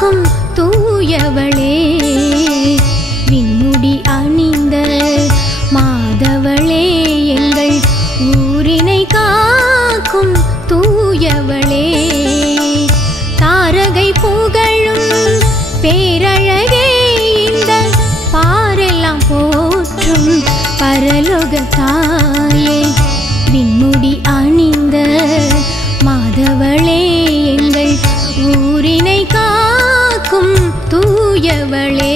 காக்கும் தூயவளே விண்முடி அணிந்த மாதவளே எங்கள் ஊரினை காக்கும் தூயவளே தாரகை புகழும் பேரழகே இந்த பாரெல்லாம் போற்றும் பரலோக தாயே விண்முடி அணிந்த மாதவளே எங்கள் ஊரினை காக்கும் தூயவளே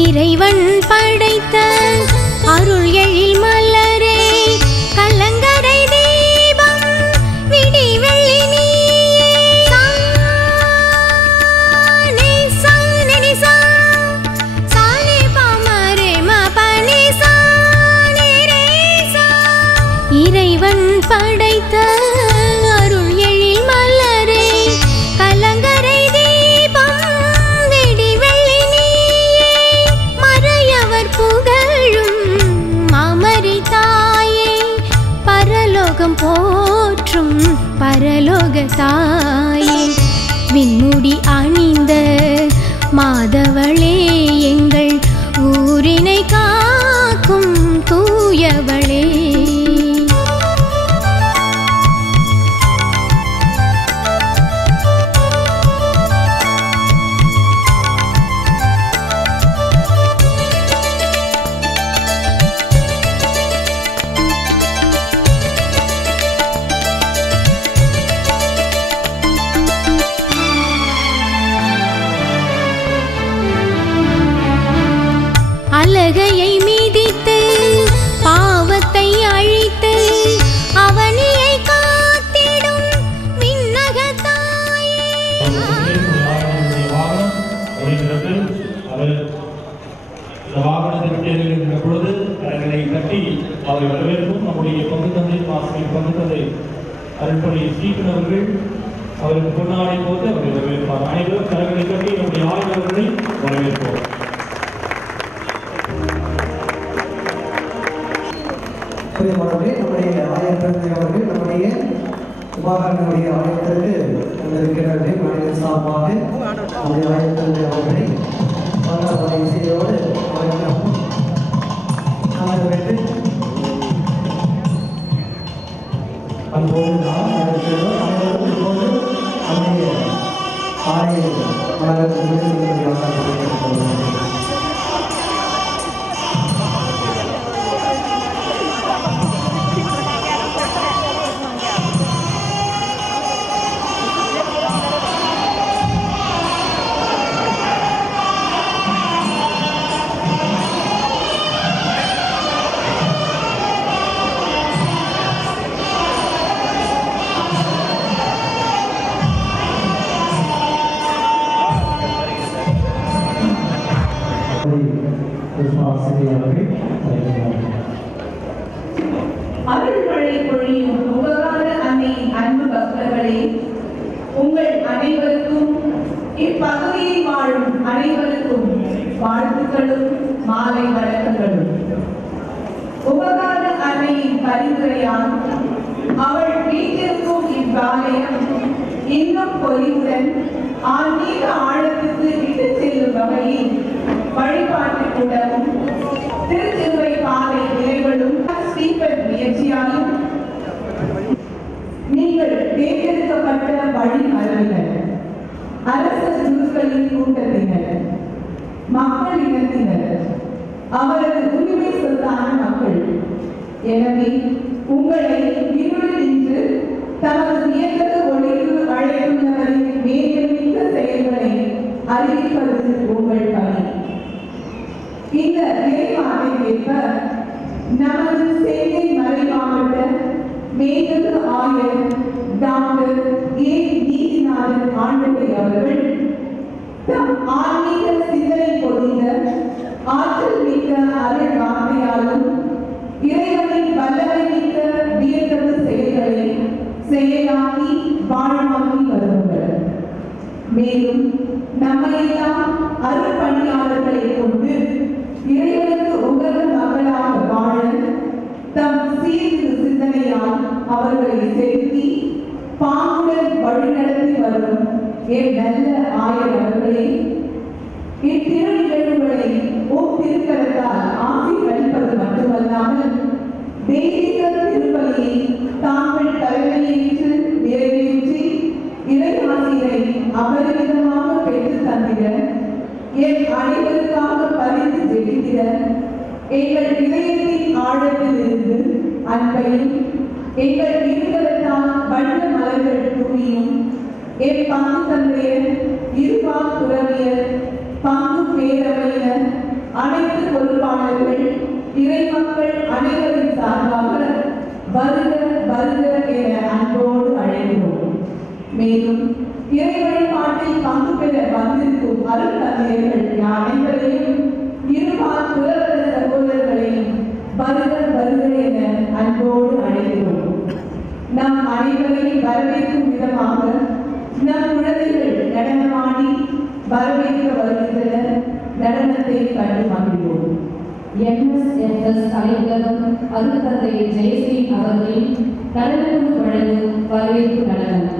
இறைவன் படைத்த அருள் எழில் மலரே கலங்கரை தீபம் விடிவெள்ளி நீயே சானி சானி பாமரே மபனி சானி ரே சா இறைவன் படைத்த அருள் எழில் மலரே கலங்கரை போற்றும் பரலோக தாயே விண்முடி அணிந்த மாதவளே எங்கள் ஊரினை காக்கும் தூயவளே அலகையை மீதித்து பாவத்தை அழித்து அவனியை காத்திடும் விண்ணக தாயே பொழுது கரங்களை தட்டி அவரை வரவேற்போம். நம்முடைய பங்கு தந்தை மாசில் பங்கு தந்தை அருள்பணி ஸ்டீபன் அவர்கள் அவருக்கு பொன்னாடை போது அவரை வரவேற்பார். அனைவரும் கரங்களை தட்டி நம்முடைய ஆய்வர்களை வரவேற்போம். நம்முடைய ஆயத்தத்தை அவர்கள் நம்முடைய உபாகரனுடைய ஆயத்திற்கு வந்திருக்கிறார்கள். மனித சார்பாக நம்முடைய ஆயத்தத்தை அவர்களை பல இசையோடு அப்போது நாம் அனைவரும் இப்போது நம்முடைய ஆய அருள்மழை பொழியும் உபகார அன்னையின் அன்பு பக்தர்களே, உங்கள் அனைவருக்கும் இப்பகுதியில் வாழும் அனைவருக்கும் வாழ்த்துக்களும் மாலை வணக்கங்களும். உபகார அன்னையின் பரிந்துரையால் அவள் வீட்டிற்கும் இவ்வாலயம் இன்னும் பொலிவுடன் ஆன்மீக ஆழத்துக்கு இட்டு செல்லும் வகையில் வழிபாட்டு கூடமும் திருச்சிறுவை பாதை நிறைவலும் ஸ்டீபன் முயற்சியாலும் நீங்கள் தேர்ந்தெடுக்கப்பட்ட வழி மரபினர், அரச குருக்களின் கூட்டத்தினர், மக்கள் இனத்தினர், அவரது உரிமை சொத்தான மக்கள். எனவே உங்களை இருளில் நின்று தமது வியத்தகு ஒளிக்கு அழைத்துள்ளவரின் மேன்மிக்க மேலும் நம்மையெல்லாம் அருட்பணியாளர்களை கொண்டு இறைவனுக்கு உகந்த மக்களாக வாழ தம் சீர்திரு சிந்தனையால் அவர்களை செலுத்தி பாங்குடன் வழிநடத்தி வரும் என் நல்ல ஆயர் அவர்களே, இத்திரு நிகழ்வுகளை திருக்கரத்தால் ஆசீர்வதிப்பது மட்டுமல்லாமல் தெய்வீக திருப்பலியை தாங்கள் தலைமையேற்று நிறைவேற்றி இறைவாசியை அபரிமிதமாக பெற்று தந்திட என் அனைவருக்காக பரிந்து ஜெபித்திட எங்கள் இதயத்தின் ஆழத்தில் இருந்து அன்பையும் எங்கள் இருகரத்தால் வண்ண மலர்கள் தூவியும் என் பங்கு தந்தையர், இருபால் துறவியர், பங்கு பேரவையினர், அனைத்து பொறுப்பாளர்கள், இறைமக்கள் அனைவரின் சார்பாக வருக வருக என அன்போடு அழைக்கிறோம். மேலும் இறை வழிபாட்டில் பங்கு பெற வந்திருக்கும் அருட்தந்தையர்கள் அனைவரையும், இருபால் துறவர சகோதரர்களையும் வருக வருக என அன்போடு அழைக்கிறோம். நம் அனைவரையும் வரவேற்கும் விதமாக நம் குழந்தைகள் நடனமாடி வரவேற்க வருகின்றனர். நடனத்தை கண்டு மகிழ்வோம். NSFS அலுவலகம் அருட்தந்தை ஜெயஸ்ரீ அவர்களின் நடனக்குழு வழங்கும் வரவேற்பு நடனம்.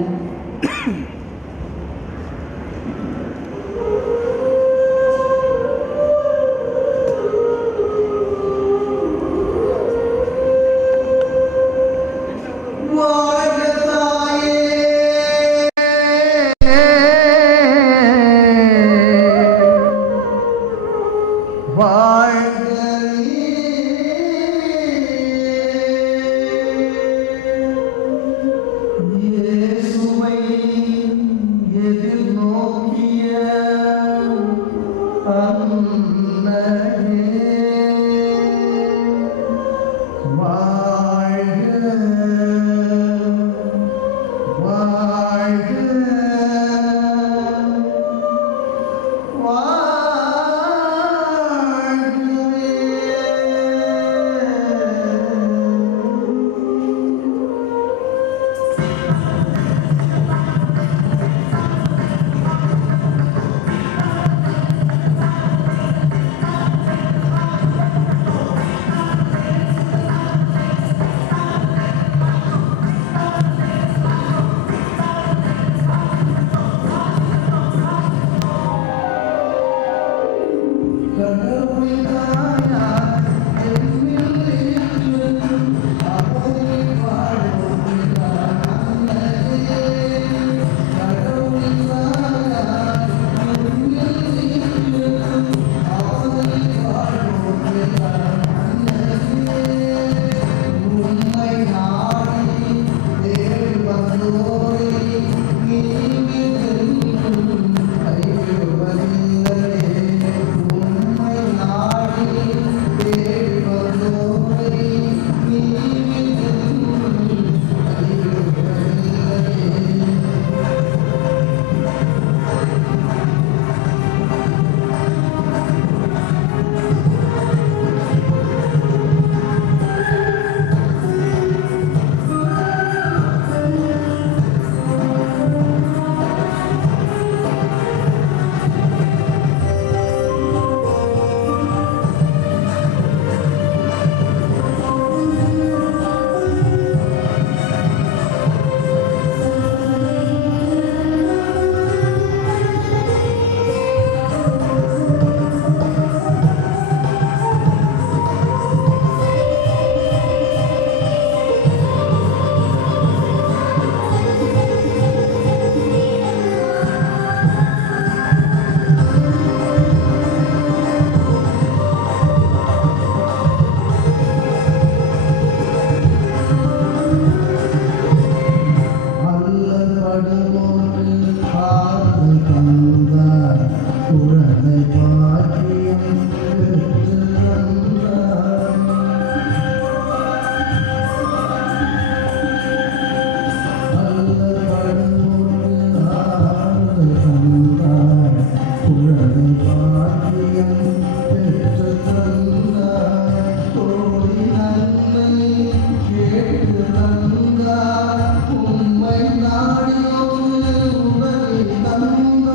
உம்மை நாடியோடு உபரி தந்த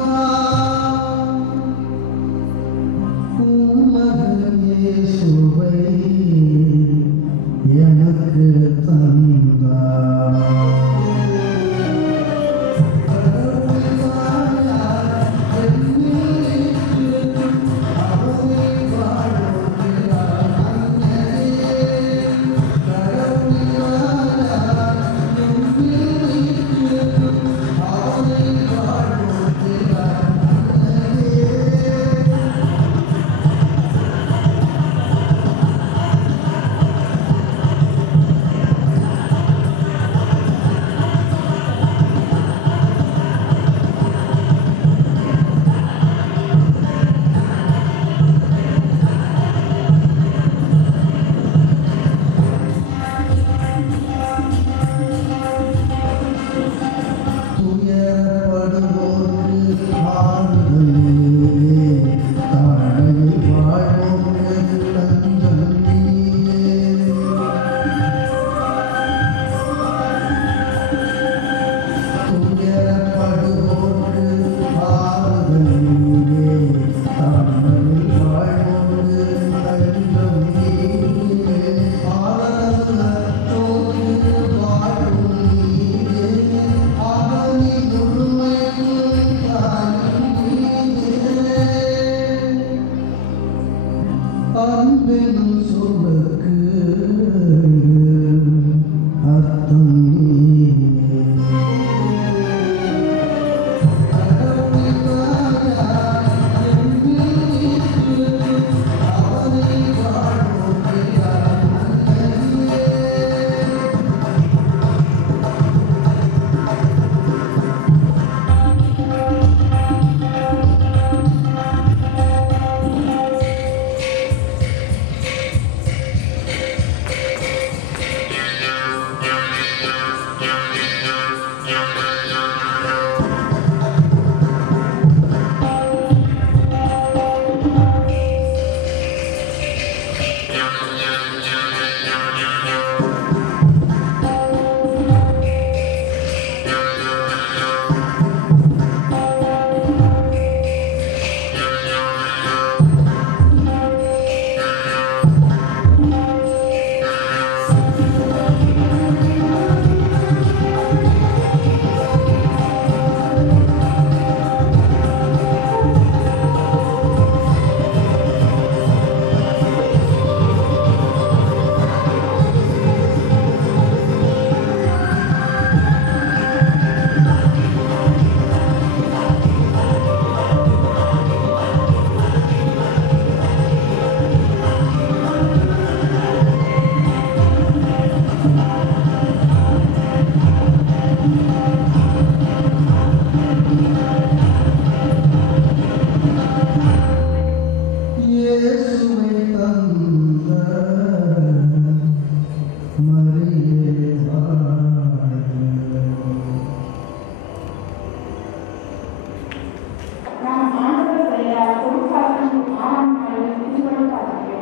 கொடுப்பாற்றும் 6ஆம் நாளில் திருவள்ளுவருக்கு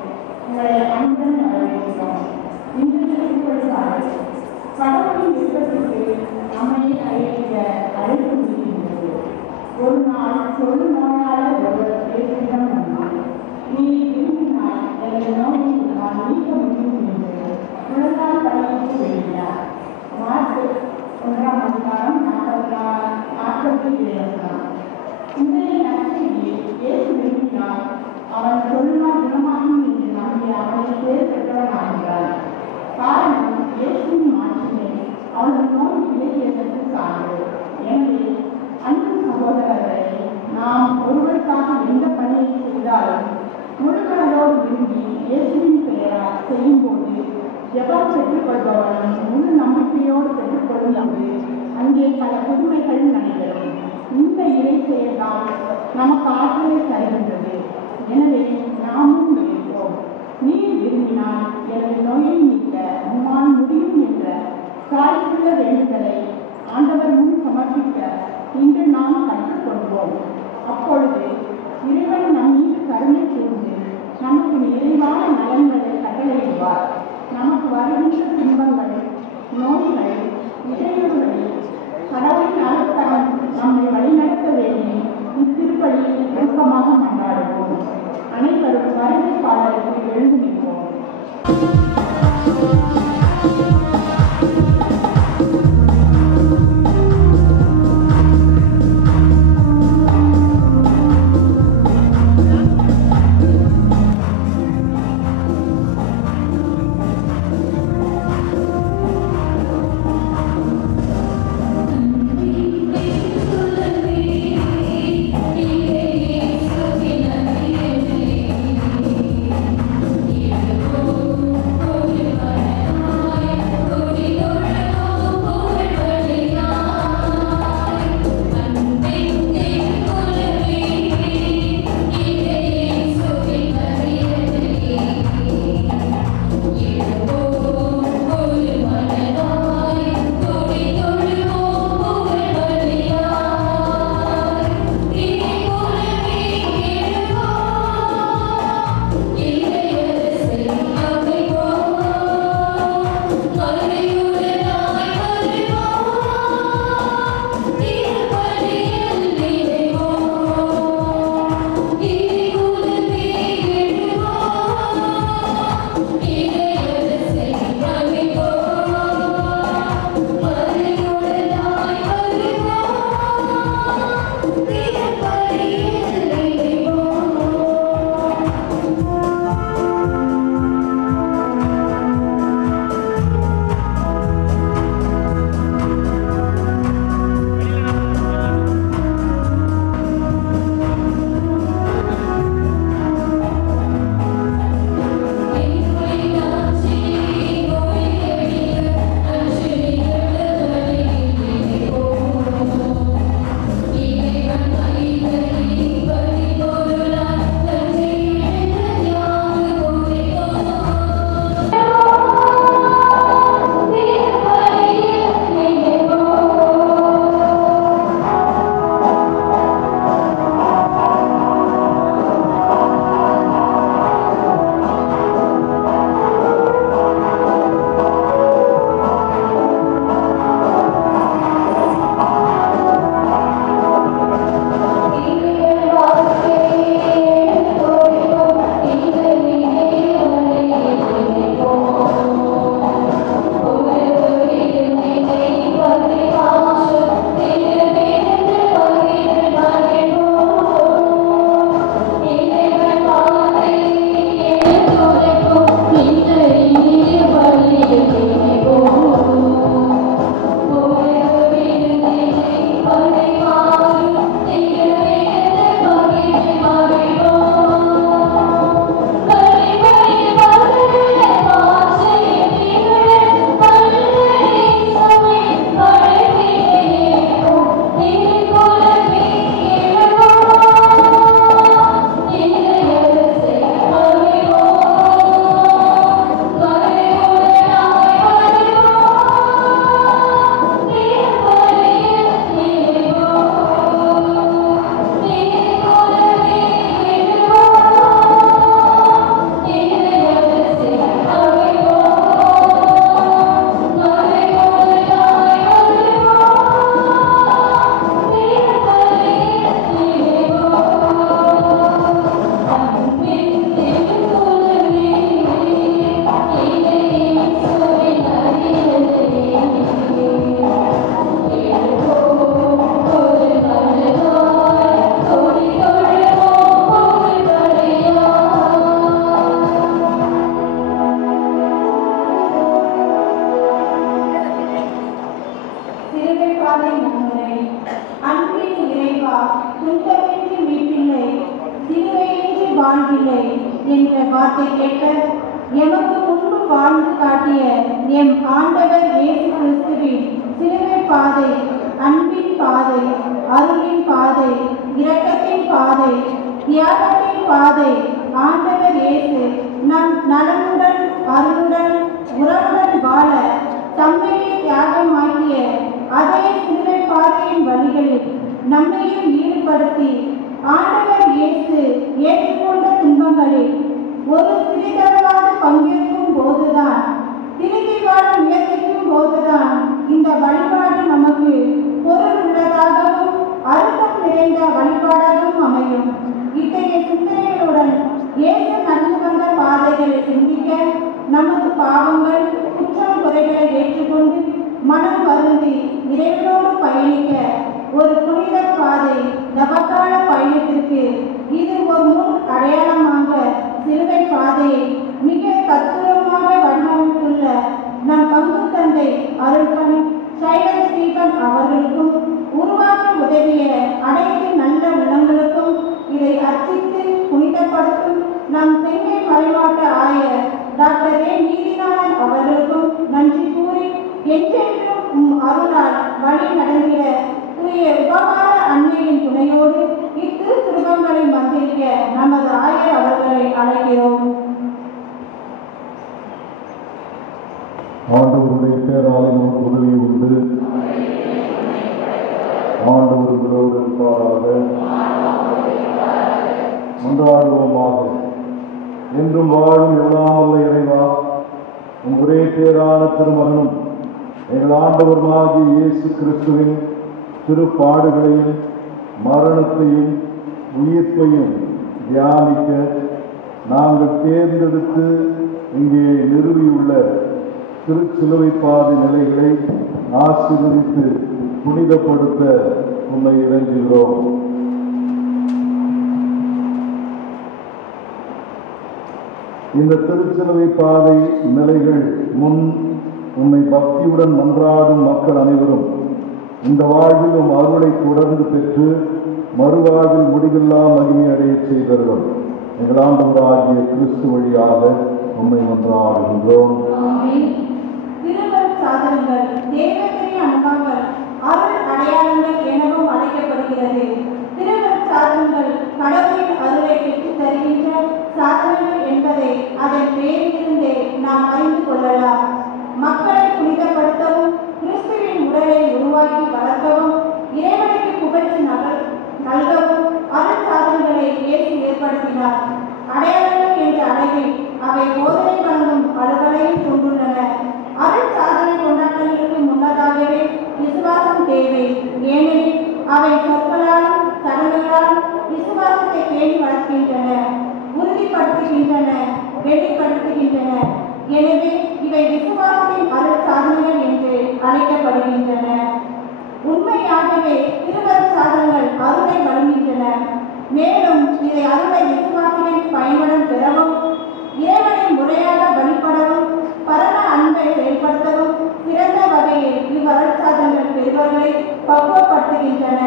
உங்களை அன்புடன் வரவேற்கிறோம். இன்றைய திருவள்ளுவர் கடவுளின் விருப்பத்திற்கு நம்மை அறிவிக்க அழைப்பு விடுகின்றது. ஒரு நாள் சொல்லு நோயாளர் ஒருவர் பேசிடம் வந்தார். நீ விரும்பினால் எனது நோயை நான் நீக்க முடியும் என்று முழங்கால் படித்து வெளியிட்டார். மார்க் 1ஆம் அதிகாரம் 47. இன்றைய நற்செய்தியில் இயேசு விரும்பினால் அவன் சொல்லினால் குணமாகும் என்று நம்பி அவனை பேர் பெற்றவனாகிறான். காரணம் இயேசுவின் மாற்றினை அவனது நோய் விலகியதற்கு சான்று. எனவே அன்பு சகோதரர்களை, நாம் ஒருவருக்காக எந்த பணியை செய்தாலும் முழுமனதோடு விரும்பி இயேசுவின் பெயரால் செய்யும்போது ஜெபம் பெற்றுக்கொள்பவனும் முழு நம்பிக்கையோடு பெற்றுக்கொள்ளும்போது அங்கே பல புதுமைகள் நடைபெறும். இந்த இறை செயல்தான் நமக்கு ஆற்றலை தருகின்றது. எனவே நாமும் விரும்புவோம். நீ விரும்பினால் எனது நோயை நீக்க உம்மால் முடியும் என்ற தாய்க்குள்ள வேண்டுதலை ஆண்டவர் முன் சமர்ப்பிக்க இன்று நாம் கற்றுக்கொள்வோம். அப்பொழுது இறைவன் நம் மீது கருணை கூர்ந்து நமக்கு நிறைவான நலன்களை கட்டளையிடுவார். நமக்கு வருகின்ற துன்பங்களை, நோய்களை, இடையூறுகளை கடவுளின் அருட்கரம் நம்மை வழிநடத்த வேண்டி இத்திருப்பலியில் விருப்பமாக மன்றாடுவோம். அனைவரும் வருகை பாடலுக்கு எழுந்து நிற்போம். Yeah. துன்பமின்றி மீட்பில்லை, சிலுவையின்றி வாழ்வில்லை என்ற வார்த்தை கேட்க எமக்கு முன்பு வாழ்ந்து காட்டிய எம் ஆண்டவர் இயேசு கிறிஸ்துவின் சிலுவை பாதை அன்பின் பாதை, அருளின் பாதை, இரக்கத்தின் பாதை, தியாகத்தின் பாதை. ஆண்டவர் இயேசு நம் நலனுடன் அருளுடன் உறவுடன் வாழ தம்மையே தியாகமாக்கிய அதே சிலுவை பாதையின் வழிகளில் நம்மையும் ஈடுபடுத்தி ஆண்டவர் இயேசு ஏற்றுக்கொண்ட துன்பங்களில் ஒரு சிறிதளவாக பங்கேற்கும் போதுதான், திரும்பி வாழ முயற்சிக்கும் போதுதான் இந்த வழிபாடு நமக்கு பொருள் உள்ளதாகவும் அர்த்தம் நிறைந்த வழிபாடாகவும் அமையும். இத்தகைய சிந்தனைகளுடன் இயேசு நடந்து வந்த பாதைகளை சிந்திக்க, நமது பாவங்கள் குற்றம் குறைகளை ஏற்றுக்கொண்டு மனம் வருந்தி இறைவனோடு பயணிக்க ஒரு புனித பாதை நமக்கான பயணத்திற்கு இது ஒரு முன் அடையாளமாக சிலுவை பாதையை மிக தத்துவமாக வடிவமைத்துள்ள நம் பங்கு தந்தை அருள்பணி சைலன் ஸ்டீபன் அவர்களுக்கும் உருவாக்க உதவிய அனைத்து நல்ல உள்ளங்களுக்கும் இதை அர்ச்சித்து புனிதப்படுத்தும் நம் சென்னை மறைமாவட்ட ஆயர் டாக்டர் ஏ நீதிநாதன் அவர்களுக்கும் நன்றி கூறி என்றென்றும் அருளால் வழி நடந்திட தூய உபகார அன்னையின் துணையோடு இத்திரு திருவங்களை மந்திரிக்க நமது ஆயர் அவர்களை அழைக்கிறோம். ஆண்டவருடைய பேரால் நமக்கு உதவி உண்டு. ஆண்டவர்களோடு இருப்பாராக. மன்றாடுவோமாக. என்றும் வாழும் எல்லாம் வல்ல இறைவா, உம் ஒரே பேரான திருமகனும் எங்கள் ஆண்டவருமாகிய இயேசு கிறிஸ்துவின் திருப்பாடுகளையும் மரணத்தையும் உயிர்ப்பையும் தியானிக்க நாங்கள் தேர்ந்தெடுத்து இங்கே நிறுவியுள்ள திருச்சிலுவை பாதை நிலைகளை ஆசீர்வதித்து புனிதப்படுத்த உம்மை இறைஞ்சுகிறோம். இந்த திருச்சிலுவை பாதை நிலைகள் முன் உம்மை பக்தியுடன் மன்றாடும் மக்கள் அனைவரும் இந்த வாழ்வில் உம் அருளை தொடர்ந்து பெற்று மறுவாழ்வில் முடிவில்லா மகிமை அடைய செய்தவர்கள் எங்கள் ஆண்டவராகிய கிறிஸ்து வழியாக உம்மை மன்றாடுகின்றோம். சாதனங்கள் தேவத்தின் அன்பாங்கள் அருள் அடையாளங்கள் எனவும் அழைக்கப்படுகிறது. திருவருட் சாதனங்கள் கடவுளின் அருளை பெற்றுத் தருகின்ற சாதனங்கள் என்பதை அதன் பேரிலிருந்தே நாம் அறிந்து கொள்ளலாம். மக்களை புனிதப்படுத்தவும், கிறிஸ்துவின் உடலை உருவாக்கி வளர்க்கவும், இறைவனுக்கு புகழ்ச்சி நல்கவும் அருள் சாதனங்களை இயேசு ஏற்படுத்தினார். அடையாளங்கள் என்ற அளவில் அவை போதனை வழங்கும் அலுவலையும் கொண்டுள்ளன. அருள் சாதனை கொண்டாட்டங்களுக்கு முன்னதாகவே விசுவாசம் தேவை. ஏனெனில் அவை சொற்களாலும் சடங்குகளாலும் விசுவாசத்தை பேணி வளர்க்கின்றன, உறுதிப்படுத்துகின்றன, வெளிப்படுத்துகின்றன. எனவே இவை விசுவாசத்தின் அருள் சாதனைகள் என்று அழைக்கப்படுகின்றன. உண்மையாகவே திருவருட் சாதனங்கள் அருளை வழங்குகின்றன. மேலும் இதை அருளை விசுவாசிகளின் பயனுடன் பெறவும், இறைவனை முறையாக வழிபடவும், பரம அன்பை செயல்படுத்தவும் சிறந்த வகையில் இவ்வருள் சாதனங்கள் பெறுவர்களை பக்குவப்படுத்துகின்றன.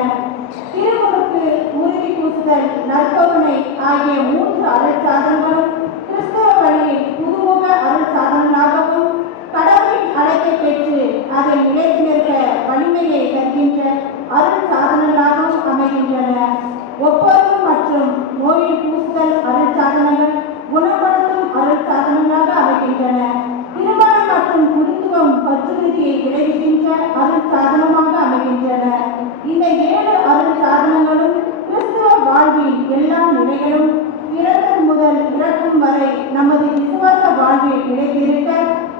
திருமுழுக்கு, உறுதி பூசுதல், நற்கருணை ஆகிய 3 அருள் சாதனங்களும் கிறிஸ்தவ வழியில் புதுமுக அருள் சாதனங்களாகவும், கடவுளின் அழைப்பை பெற்று அதை நிலைத்து நிற்க வலிமையை தருகின்ற அருள் சாதனங்களாகவும் அமைகின்றன. ஒப்பந்தம் மற்றும் நோயில் பூசுதல் அருள் சாதனங்கள் குணப்படுத்தும் அருள் சாதனங்களாக அமைகின்றன. திருமணம் மற்றும் குருத்துவம் பற்றுறுதியை விளைவிக்கின்ற அருள் சாதனமாக அமைகின்றன. இந்த 7 அருள் சாதனங்களும் கிறிஸ்துவ வாழ்வின் எல்லா நிலைகளும் பிறந்தது முதல் இறக்கும் வரை நமது விசுவாச வாழ்வில் நிலைத்திருக்க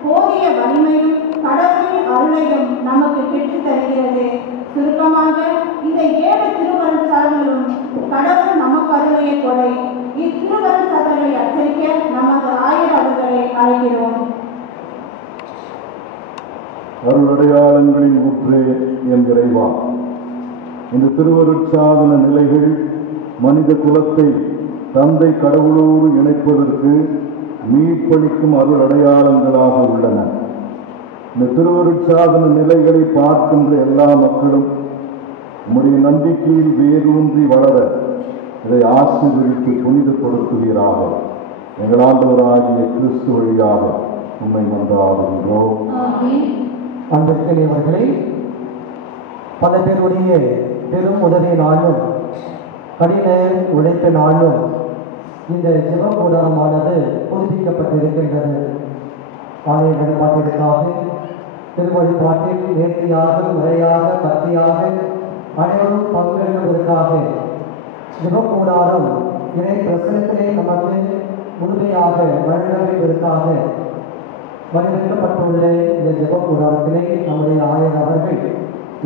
போதிய வலிமையும் கடவுளின் அருளையும் நமக்கு பெற்றுத் தருகிறது. சுருக்கமாக இந்த 7 திருவருள் சாதனங்களும் கடவுள் நமக்கு அருளைய கொடை. இத்திருவருள் சாதனங்களை அச்சரிக்க நமது ஆயர் அவர்களை அழைக்கிறோம். அருளடையாளங்களின் ஊற்றே என் இறைவா, இந்த திருவருட்சாதன நிலைகள் மனித குலத்தை தந்தை கடவுளோடு இணைப்பதற்கு மீட்பளிக்கும் அருள் அடையாளங்களாக உள்ளன. இந்த திருவருட்சாதன நிலைகளை பார்க்கின்ற எல்லா மக்களும் உம்முடைய நம்பிக்கையில் வேரூன்றி வளர இதை ஆசீர்வதித்து புனிதப்படுத்துவீராக. எங்கள் ஆண்டவராகிய கிறிஸ்து வழியாக உம்மை மன்றாடுகின்றோம். அன்பிற்குரியவர்களே, பல பேருடைய பெரும் உதவியினாலும் கடின உழைப்பினாலும் இந்த ஜெபக்கூடாரமானது புதுப்பிக்கப்பட்டிருக்கின்றது. ஆலய வழிபாட்டிற்காக திருவழிபாட்டில் நேர்த்தியாக முறையாக பக்தியாக அனைவரும் பங்கெடுப்பதற்காக ஜெபக்கூடாரம் இறை பிரசனத்திலே நமக்கு முழுமையாக வழிநடத்துவதற்காக வடிவமைக்கப்பட்டுள்ள இந்த ஜெபக்கூடாரத்திலே நம்முடைய ஆயர் அவர்கள்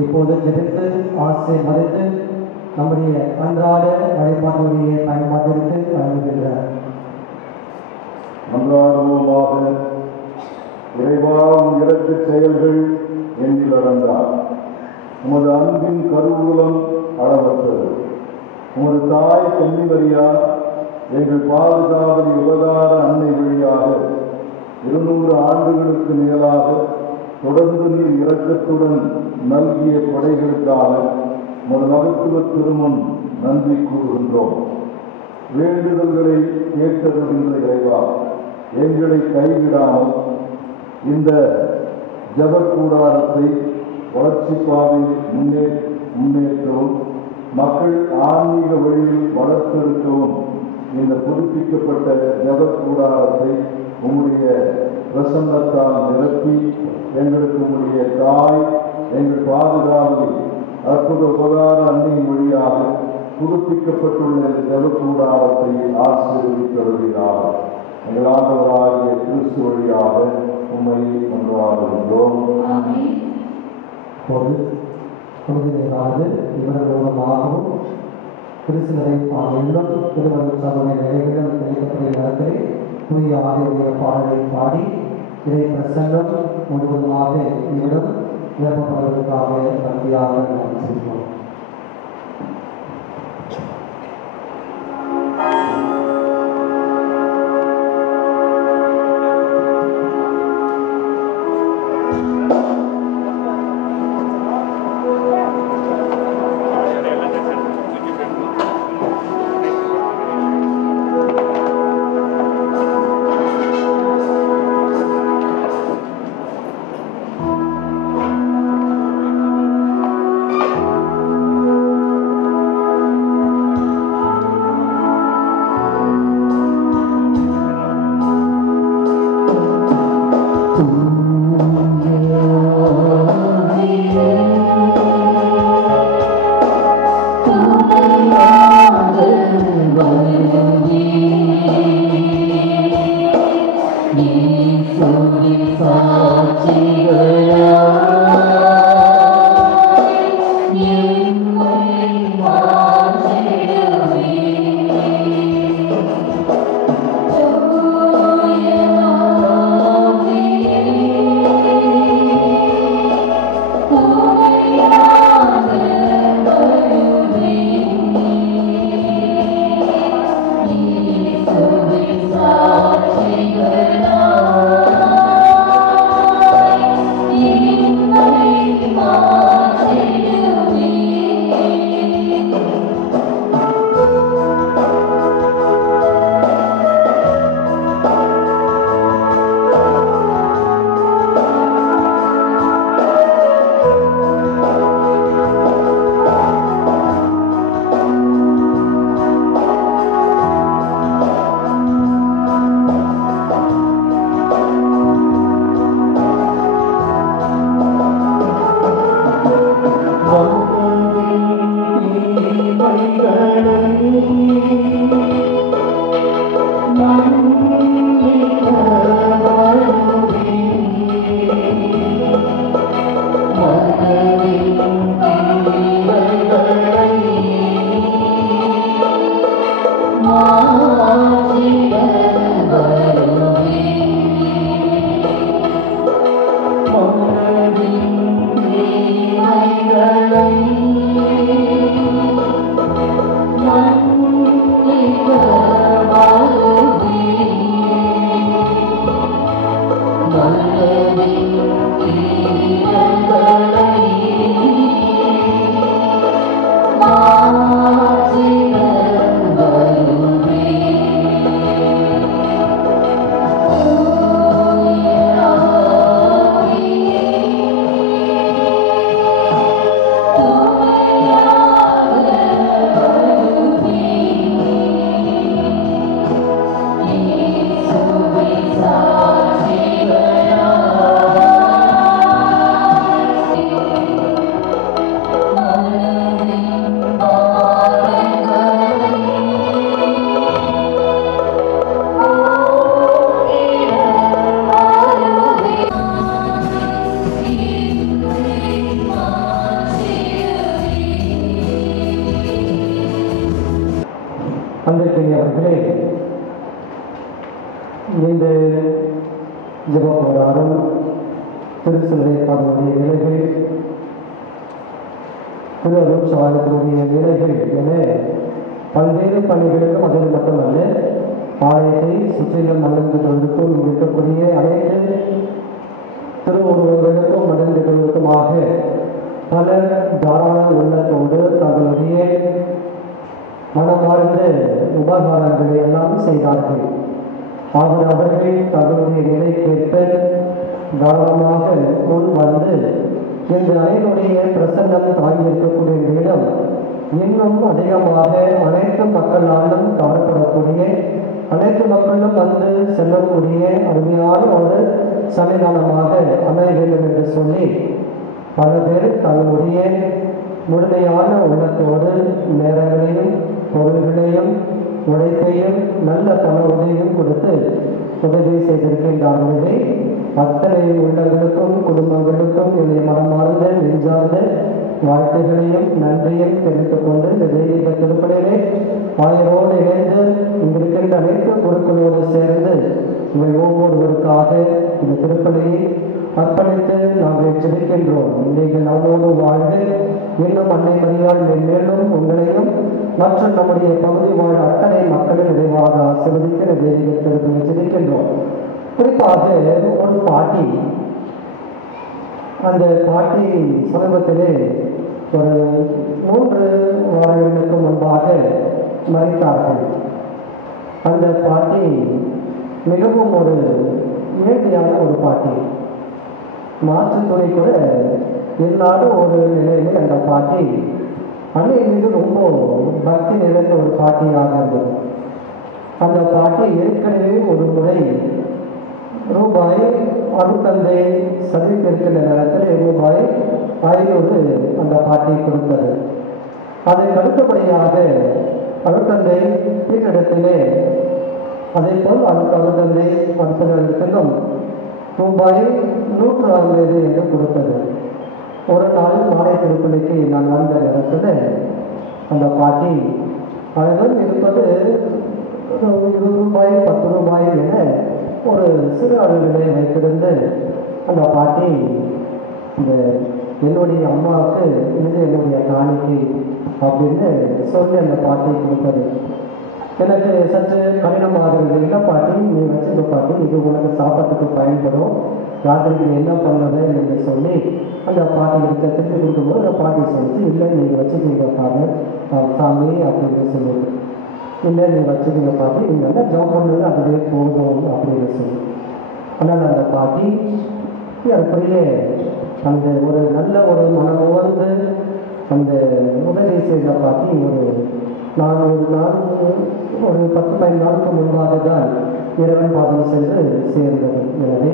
இப்போது ஜெபித்து ஆசீர்வதித்து நம்முடைய அன்றாட வழிபாட்டுடைய பயன்பாட்டிற்கு வழங்குகின்றார். மன்றாடுவோமாக. இறைவா, உம் இரக்க செயல்கள் எண்ணில் அடங்கார். உமது அன்பின் கருவூலம் அளவற்றது. உமது தாய் கன்னிமரியா எங்கள் பாதுகாவலி உபகார அன்னை வழியாக 200 ஆண்டுகளுக்கு மேலாக தொடர்ந்து நீர் இரக்கத்துடன் நல்கிய கொடைகளுக்காக உமது மகத்துவ திருமுன் நன்றி கூறுகின்றோம். வேண்டுதல்களை கேட்டருகின்ற இறைவா, எங்களை கைவிடாமல் இந்த ஜபக்கூடாரத்தை வளர்ச்சி பாதையில் முன்னேற்றவும் மக்கள் ஆன்மீக வழியில் வளர்த்தெடுக்கவும் இந்த புதுப்பிக்கப்பட்ட ஜபக்கூடாரத்தை உம்முடைய பிரசன்னத்தால் நிரப்பி எங்களுக்கு உம்முடைய தாய் எங்கள் பாதுகாவலி அற்புத உபகார அன்னையின் வழியாக புதுப்பிக்கப்பட்டுள்ள இந்த ஜபக்கூடாரத்தை ஆசீர்வதித்தருகிறார். எங்கள் ஆண்டவராகிய கிறிஸ்து வழியாக உம்மை மன்றாடுகின்றோம். புனிதரானது இவர்கள் மூலமாகவும் கிறிஸ்துவரை பாடலும் திருவள்ளுவர் சபை நிலைகளில் நிலைக்கப்பட்ட நேரத்தில் தூய ஆகிய பாடலை பாடி இதை பிரசன்னம் முழுவதுமாக இவ்விடம் நிரப்பப்படுவதற்காக நன்றியாக நாம் செய்வோம். One அன்றைக்குரியவர்களே, இந்த ஜெபக்கூடாரம் திருச்சிலை அதனுடைய நிலைகள், திருச்சாலத்தினுடைய நிலைகள் என பல்வேறு பணிகளுக்கும் அதில் மட்டுமல்ல, ஆலயத்தை சுற்றிலும் மலர்ந்துகளுக்கும் இருக்கக்கூடிய அனைத்து திருவுருவங்களுக்கும் மலர்ந்துகளுக்குமாக பலர் தாராள உள்ளத்தோடு தங்களுடைய மனமார்ந்த உபகாரங்களை எல்லாம் செய்தார்கள். அவர்கள் தங்களுடைய நிலைக்கேற்ப தாராளமாக முன் வந்து இந்த அனைவருடைய பிரசன்னம் தாங்கியிருக்கக்கூடிய இடம் இன்னும் அதிகமாக அனைத்து மக்களாலும் கவரப்படக்கூடிய, அனைத்து மக்களும் வந்து செல்லக்கூடிய அருமையான ஒரு சன்னிதானமாக அமைய வேண்டும் என்று சொல்லி பல பேர் தங்களுடைய முழுமையான உள்ளத்தோடு நேரங்களையும் பொருள்களையும் உழைப்பையும் நல்ல பண உதவியும் கொடுத்து உதவி செய்திருக்கின்றார்களே, அத்தனை உள்ளங்களுக்கும் குடும்பங்களுக்கும் என்னுடைய மனமார்ந்த நெஞ்சார்ந்த வாழ்த்துகளையும் நன்றியும் தெரிவித்துக் கொண்டு இந்த தெய்வீக திருப்பலிலே ஆயரோடு இணைந்து இங்கிருக்கின்ற அனைத்து குருக்களோடு சேர்ந்து இவை ஒவ்வொருவருக்காக இந்த திருப்பலியை அர்ப்பணித்து நாங்கள் ஜெபிக்கின்றோம். நீங்கள் நம்மோடு வாழ்ந்து இன்னும் அன்னை மரியாள் மேலும் உங்களையும் மற்றும் நம்முடைய பகுதி வாழ் அத்தனை மக்களின் நிறைவாக ஆசீர்வதிக்கிற தெய்வீக திருப்பலியை ஜெபிக்கின்றோம். குறிப்பாக ஒரு பாட்டி, அந்த பாட்டி சமீபத்திலே ஒரு 3 வாரங்களுக்கு முன்பாக மரித்தார்கள். அந்த பாட்டி மிகவும் ஒரு ஏழ்மையான ஒரு பாட்டி, மாற்றுத்துறை கூட இல்லாத ஒரு நிலையில் அந்த பாட்டி அன்னை மீது ரொம்ப பக்தி நிறைந்த ஒரு பாட்டியாக இருந்தது. அந்த பாட்டி ஏற்கனவே ஒரு முறை ரூபாய் அருட்தந்தை சந்தித்திருக்கின்ற நேரத்தில் ரூபாய் 500 அந்த பாட்டி கொடுத்தது. அதற்கு அடுத்தபடியாக அருட்தந்தை வீட்டிடத்திலே அதே போல் அருட்தந்தை மருத்துவர்களுக்கும் ரூபாய் 150 என்று கொடுத்தது. ஒரு நாள் மாலை திருப்பலிக்கு நான் வந்த நேரத்தில் அந்த பாட்டி அதில் இருப்பது 20 ரூபாய் 10 ரூபாய் என ஒரு சிறு அளவுகளை வைத்திருந்து அந்த பாட்டி இந்த என்னுடைய அம்மாவுக்கு இது என்னுடைய காணிக்கை அப்படின்னு சொல்லி அந்த பாட்டி கொடுத்தது. எனக்கு சற்று கடினமாகிறது. இல்லை பாட்டி, நீ வச்சுக்க பாட்டி, இது உனக்கு சாப்பாட்டுக்கு பயன்படும், ராத்திரிக்கு என்ன பண்ணுறது என்று சொல்லி அந்த பாட்டி கிட்ட திருப்பி கொடுக்கும்போது அந்த பாட்டி சொல்லிச்சு, இல்லை நீங்கள் வச்சுக்கீங்கக்காக சாமி அப்படின்னு சொல்லுது. இல்லை நீங்கள் வச்சுக்கீங்க பாட்டி, நீங்கள் என்ன ஜாப் பண்ணுறது அதுவே போதும் அப்படின்னு சொல்லி. ஆனால் அந்த பாட்டி அப்படியே அந்த ஒரு நல்ல ஒரு மனம் வந்து அந்த உதவி செய்த பாட்டி நான் ஒரு 10-15 நாளுக்கு முன்பாக தான் இறைவன் பாதம் சென்று சேர்ந்தது. எனவே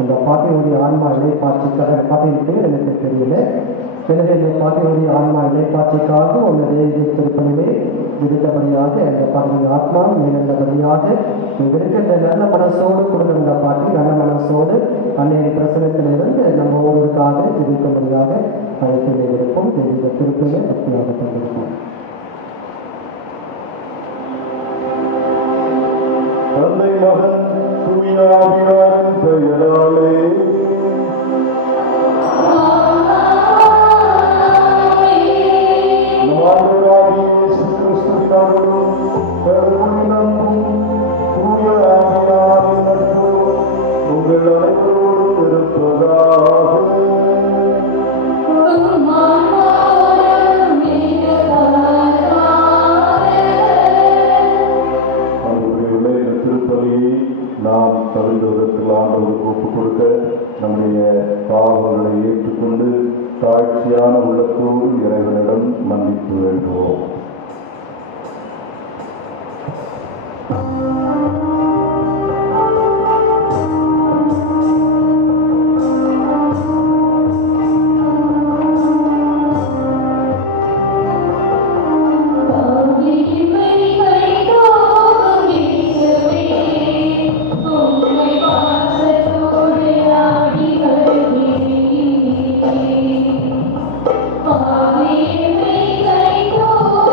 அந்த பாட்டியுடைய ஆன்மா இலைப்பாட்சிக்காக, பாட்டியின் பேர் எனக்கு தெரியல, எனவே இந்த பாட்டியுடைய ஆன்மா இலைப்பாட்சிக்காக ஒரு தெய்வீக திருப்பலிலே இருந்தபடியாக அந்த பாட்டியின் ஆத்மா நிகழ்ந்தபடியாக இருக்கின்ற நல்ல மனசோடு கொடுத்த அந்த பாட்டி நல்ல மனசோடு அன்னையின் பிரசனத்திலிருந்து நம்ம ஒவ்வொருவருக்காக ஜெபிக்கும்படியாக அழைத்து இருப்போம். தெய்வீக திருப்பலியை பக்தியாக கொண்டிருப்போம். தந்தை மகன் தூயாவியாரின் பெயராலே ஆண்டவராகிய இயேசு கிறிஸ்துவினாலும் கருணையிலும் தூய ஆவியாரின் நட்பும் உங்கள் அனைவரோடும் இருப்பதாக. நாம் தகுந்த விதத்தில் ஆண்டவருக்கு ஒப்புக் கொடுக்க நம்முடைய பாவங்களை ஏற்றுக்கொண்டு தாழ்ச்சியான உள்ளத்தோடு இறைவனிடம் மன்னிப்பு வேண்டுவோம். Oh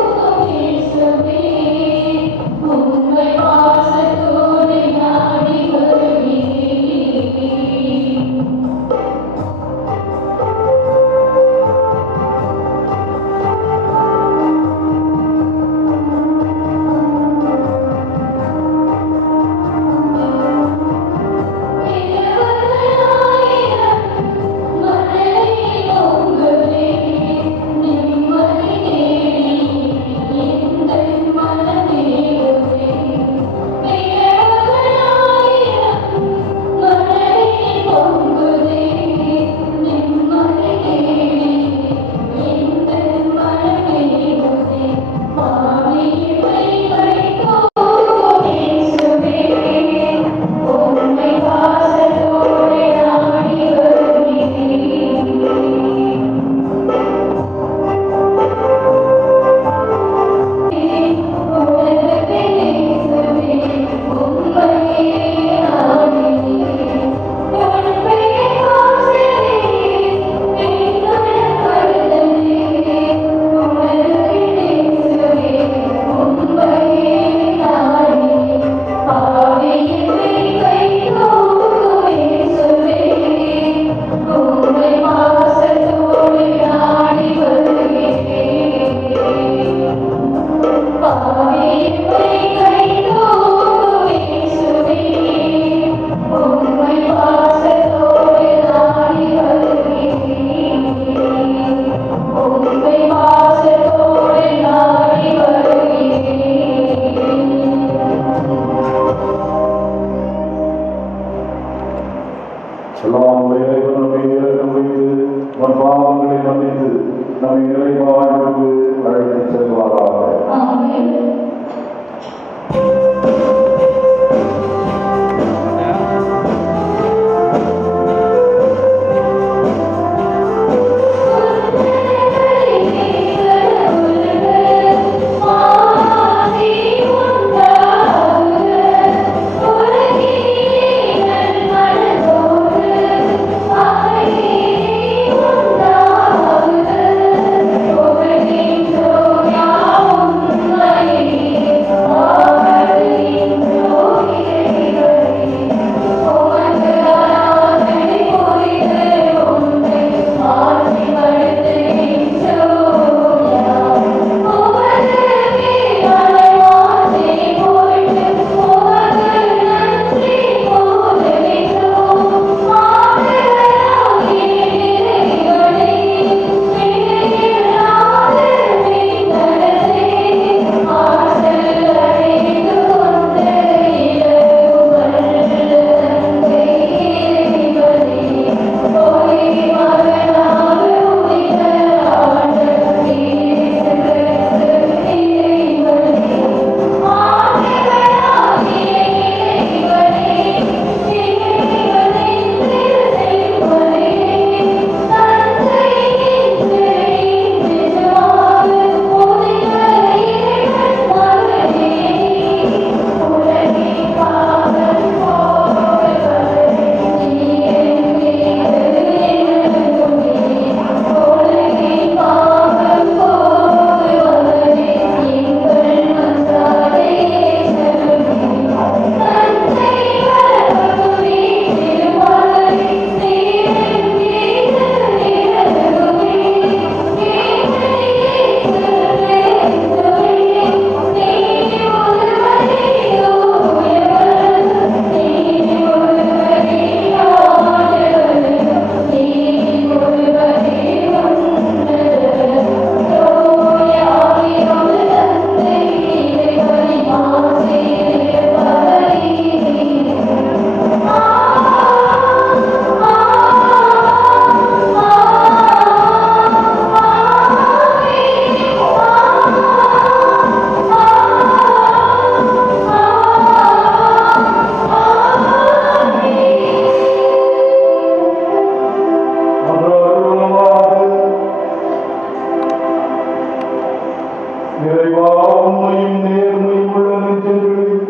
உண்மையும் நேர்மையும் உள்ள நெஞ்சங்களில்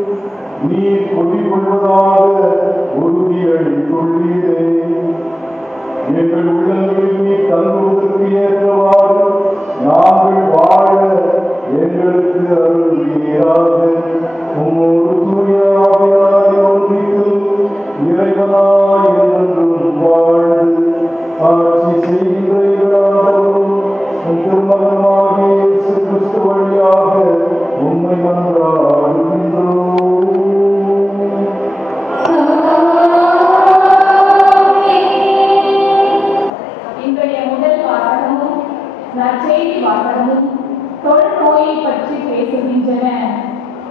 நீர் குடிகொள்வதாக உறுதியளித்துள்ளீரே. எங்கள் உள்ளங்களில் நீ தங்குவதற்கு ஏற்றவாறு நாங்கள் வாழ எங்களுக்கு அருள்வீராக. உம்மோடு தூய ஆவியாரை ஒன்றித்து இறைவனாய் என்றென்றும் வாழ்ந்து ஆட்சி செய்கின்ற இறைவனாகவும் உம் திருமகனாகிய இயேசு கிறிஸ்து வழியாக உம்மை மன்றாடுகின்றோம். இன்றைய முதல் வாசகமும் நற்செய்தி வாசகமும் தொழுநோயை பற்றி பேசுகின்றன.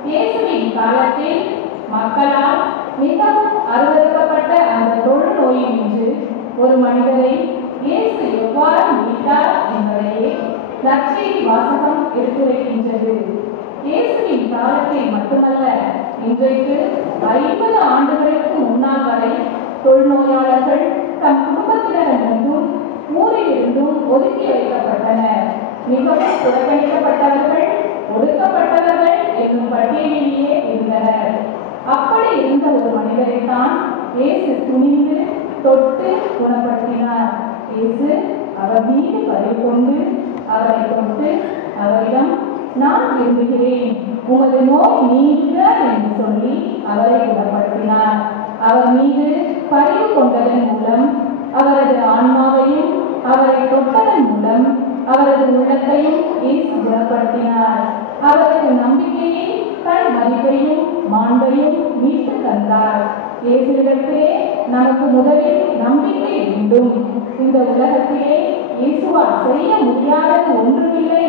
இயேசுவின் காலத்தில் மக்களால் மிகவும் அருவருக்கப்பட்ட அந்த தொழுநோயினின்று ஒரு மனிதரை இயேசு எவ்வாறு மீட்டார் என்பதையே நற்செய்தி வாசகம் எடுத்துரைக்கின்றது. இயேசுவின் காலத்தில் மட்டுமல்ல, இன்றைக்கு 50 ஆண்டுகளுக்கு முன்னால் வரை தொழுநோயாளர்கள் தம் குடும்பத்தினரிலிருந்தும் ஊரிலிருந்தும் ஒதுக்கி வைக்கப்பட்டனர். மிகவும் புறக்கணிக்கப்பட்டவர்கள், ஒடுக்கப்பட்டவர்கள் என்னும் பட்டியலிலேயே இருந்தனர். அப்படி இருந்த ஒரு மனிதரைத்தான் இயேசு துணிந்து தொட்டு குணப்படுத்தினார். இயேசு அவர் மீது பறி கொண்டு அவரை தொட்டு அவரிடம், நான் விரும்புகிறேன், உமது நோய் நீங்க என்று சொல்லி அவரை குணப்படுத்தினார். அவர் மீது பரிவு கொண்டதன் மூலம் அவரது ஆன்மாவையும் அவரை தொட்டதன் மூலம் அவரது உள்ளத்தையும் இயேசு குணப்படுத்தினார். அவரது நம்பிக்கையை, தன் மதிப்பையும் மாண்பையும் மீட்டு தந்தார். இயேசுவிடத்திலே நமக்கு முதலில் நம்பிக்கை வேண்டும். இந்த உலகத்திலே இயேசுவால் செய்ய முடியாதது ஒன்றுமில்லை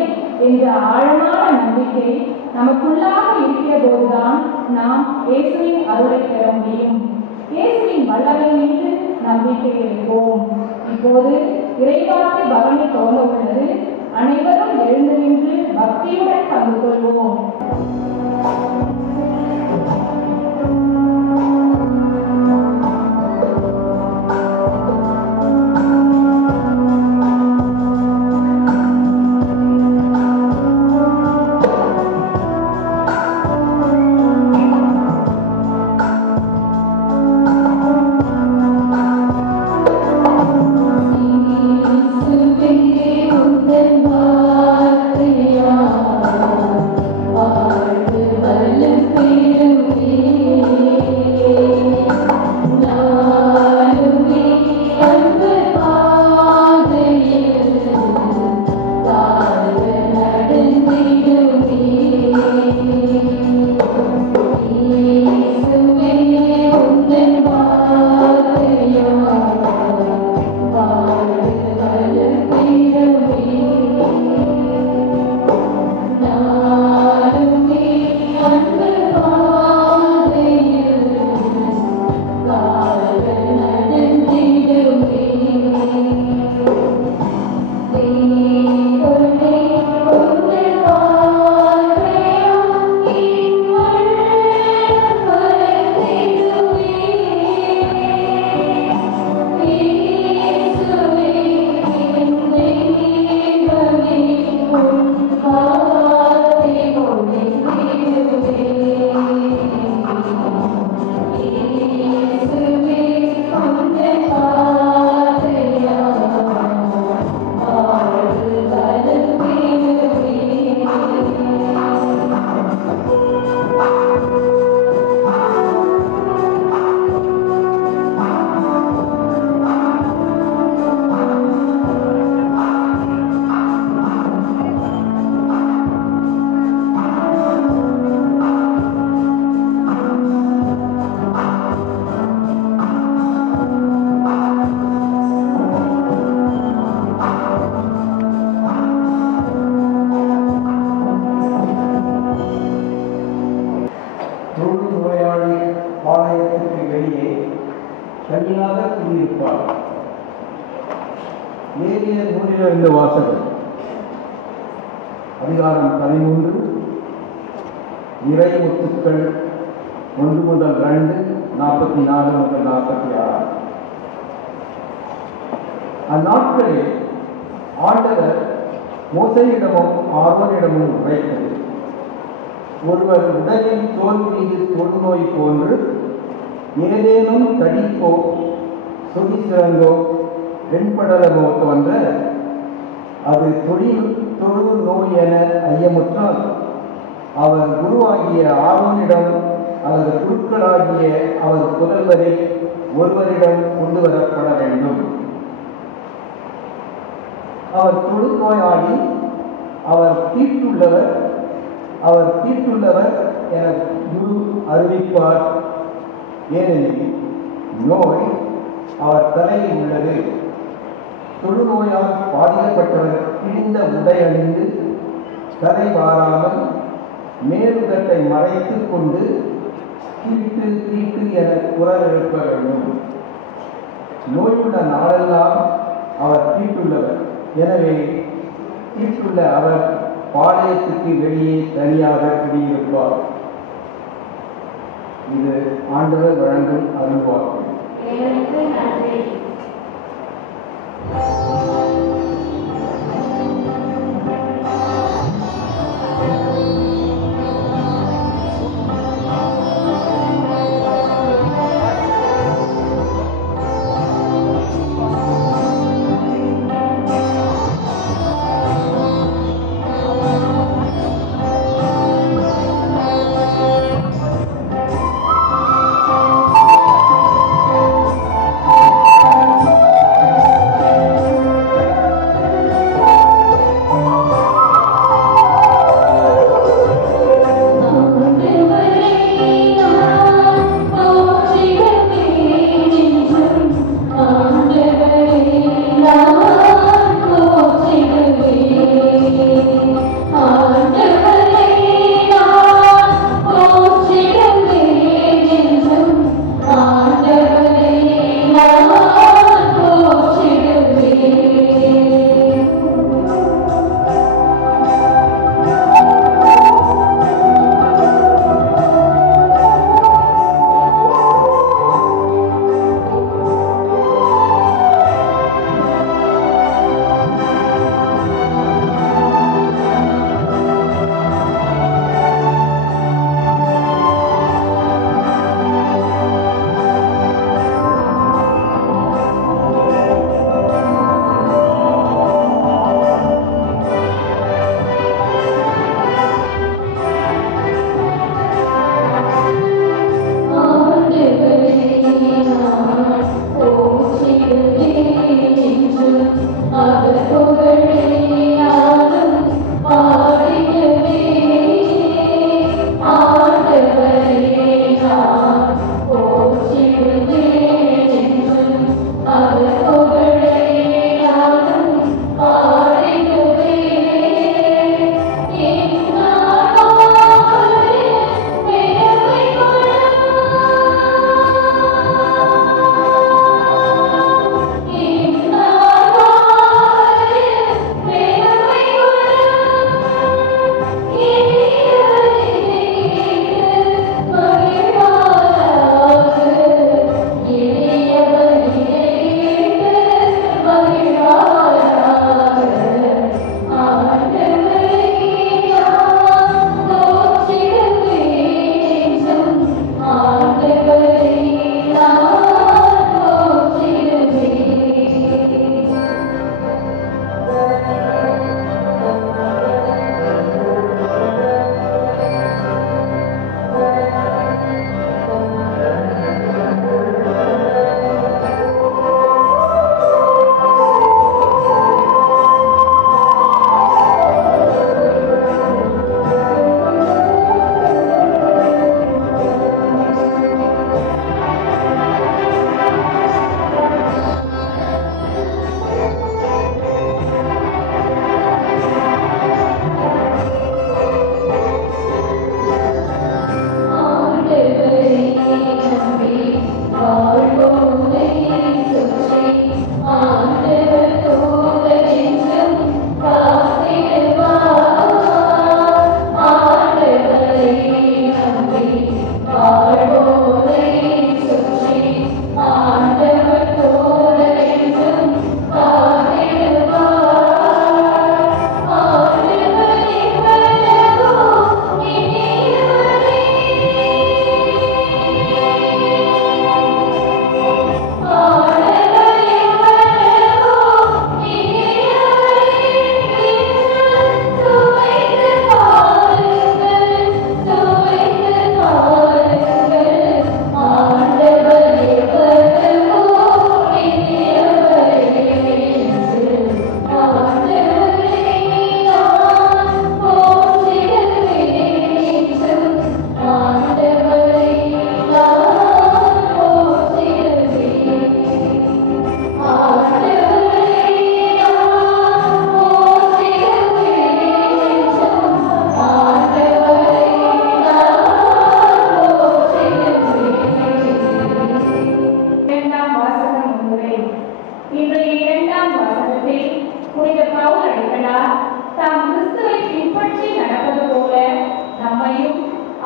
என்ற ஆழமான நம்பிக்கை நமக்குள்ளாக இருக்கிற போதுதான் நாம் இயேசுவின் அருளை பெற முடியும். இயேசுவின் வல்லமை மீது நம்பிக்கை வைப்போம். இப்போது இறைவார்த்தை பவனி தோன்ற உள்ளது. அனைவரும் எழுந்து நின்று பக்தியுடன் பங்கு கொள்வோம். நேரியர் நூலிலிருந்து வாசகம். அதிகாரம் 13, இறை முத்துக்கள் 1 முதல் 2, 44 முதல் 46. அந்நாட்களில் ஆண்டவர் மோசேயிடமும் ஆரோனிடமும் உரைத்தது, ஒருவர் உடலில் தோல் மீது தொழுநோய் போன்று ஏதேனும் தடிப்போ சொதிசிறங்கோ வெண்படலமோ தோன்ற அது தொழு நோய் என ஐயமுற்றால் அவர் குருவாகிய ஆரோனிடம் அல்லது குருக்களாகிய அவர் புதல்வரை ஒருவரிடம் கொண்டு வரப்பட வேண்டும். அவர் தொழுநோயாளி, அவர் தீட்டுள்ளவர் என குரு அறிவிப்பார். ஏனெனில் நோய் அவர் தலையில் உள்ளது. தொழுநோயால் பாதிக்கப்பட்டவர் கிழிந்த உடை அணிந்து தலை வாராமல் மேலுதட்டை மறைத்துக் கொண்டு தீட்டு தீட்டு என குரல் எழுப்ப வேண்டும். நோயுள்ள நாளெல்லாம் அவர் தீட்டுள்ளவர். எனவே தீட்டுள்ள அவர் பாளையத்துக்கு வெளியே தனியாக குடியிருப்பார். இது ஆண்டவர் வழங்கும் அருள்வாக்கு.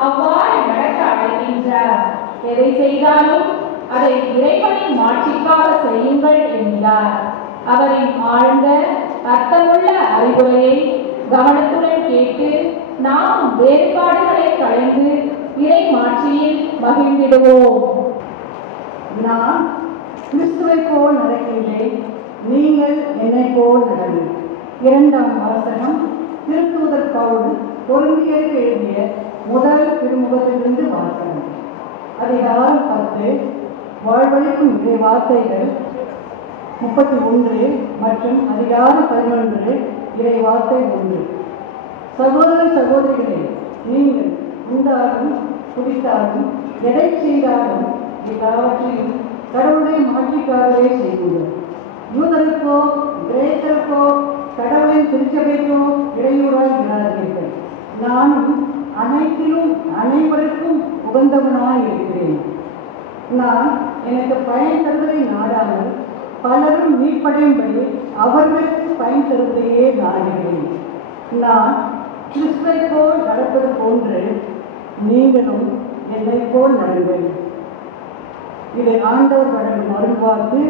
அவ்வாறு நடக்க அழைக்கின்றார். எதை செய்தாலும் அதை இறைவனின் மாட்சிக்காக செய்யுங்கள் என்கிறார். அவரின் ஆழ்ந்த அர்த்தமுள்ள அறிவுரையை கவனத்துடன் கேட்டு நாம் வேறுபாடுகளை களைந்து இறை மாட்சியில் மகிழ்ந்திடுவோம். நான் கிறிஸ்துவை போல் நடக்கின்றேன், நீங்கள் என்னை போல் நடங்கள். 2ஆம் வாசகம் திருத்தூதர் பவுல் கொரிந்தியருக்கு எழுதிய முதல் திருமுகத்திலிருந்து வாசகம். அதிகாரம் 10 வாழ்வளிக்கும் இறை வார்த்தைகள் 31 மற்றும் அதிகாரம் 11 இறை வார்த்தை 1. சகோதர சகோதரிகளே, நீங்கள் உண்டாலும் குடித்தாலும் எதை செய்தாலும் எல்லாவற்றையும் கடவுளுடைய மாட்சிக்காகவே செய்யுங்கள். யூதருக்கோ கிரேக்கருக்கோ கடவுளின் திருச்சபைக்கோ இடையூறாய் இராதீர்கள். நானும் அனைத்திலும் அனைவருக்கும் உகந்தவனாய் இருக்கிறேன். நான் எனக்கு பயன் தருவதை நாடாமல் பலரும் மீட்படையும்படி அவர்களுக்கு பயன் தருவதையே நாடுகிறேன். நான் கிறிஸ்துவை போல் நடப்பது போன்று நீங்களும் என்னை போல் நடங்கள். இது ஆண்டவர் வழங்கும் அருள்வாக்கு.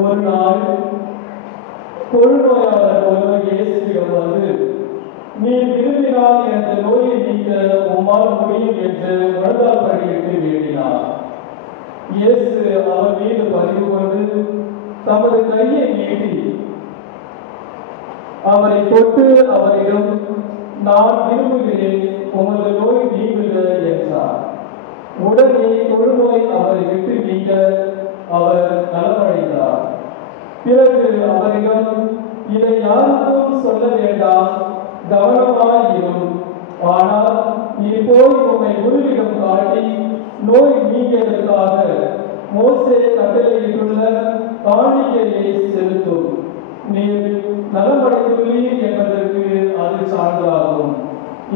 ஒரு நாள் தொழுநோயாளர் ஒருவர் இயேசுவிடம் வந்து, நீ விரும்பினால் எனது நோயை நீக்க உம்மால் முடியும் என்று முழந்தாள் படியிட்டு வேண்டினார். இயேசு அவர் மீது பரிவு கொண்டு தமது கையை நீட்டி அவரை தொட்டு அவரிடம், நான் விரும்புகிறேன், உமது நோய் நீங்குக என்றார். உடனே தொழுநோய் அவரை விட்டு நீங்க அவர் நலமடைந்தார். பிறகு அவரிடம், இதை யாருக்கும் சொல்ல வேண்டாம், கவனமாயிரும். ஆனால் நீ போய் உம்மை குருவிடம் காட்டி நோய் நீங்கியதற்காக மோசே கட்டளையிட்டுள்ள காணிக்கையை செலுத்தும். நீர் நலமடைந்துள்ளீர் என்பதற்கு அது சான்றாகும்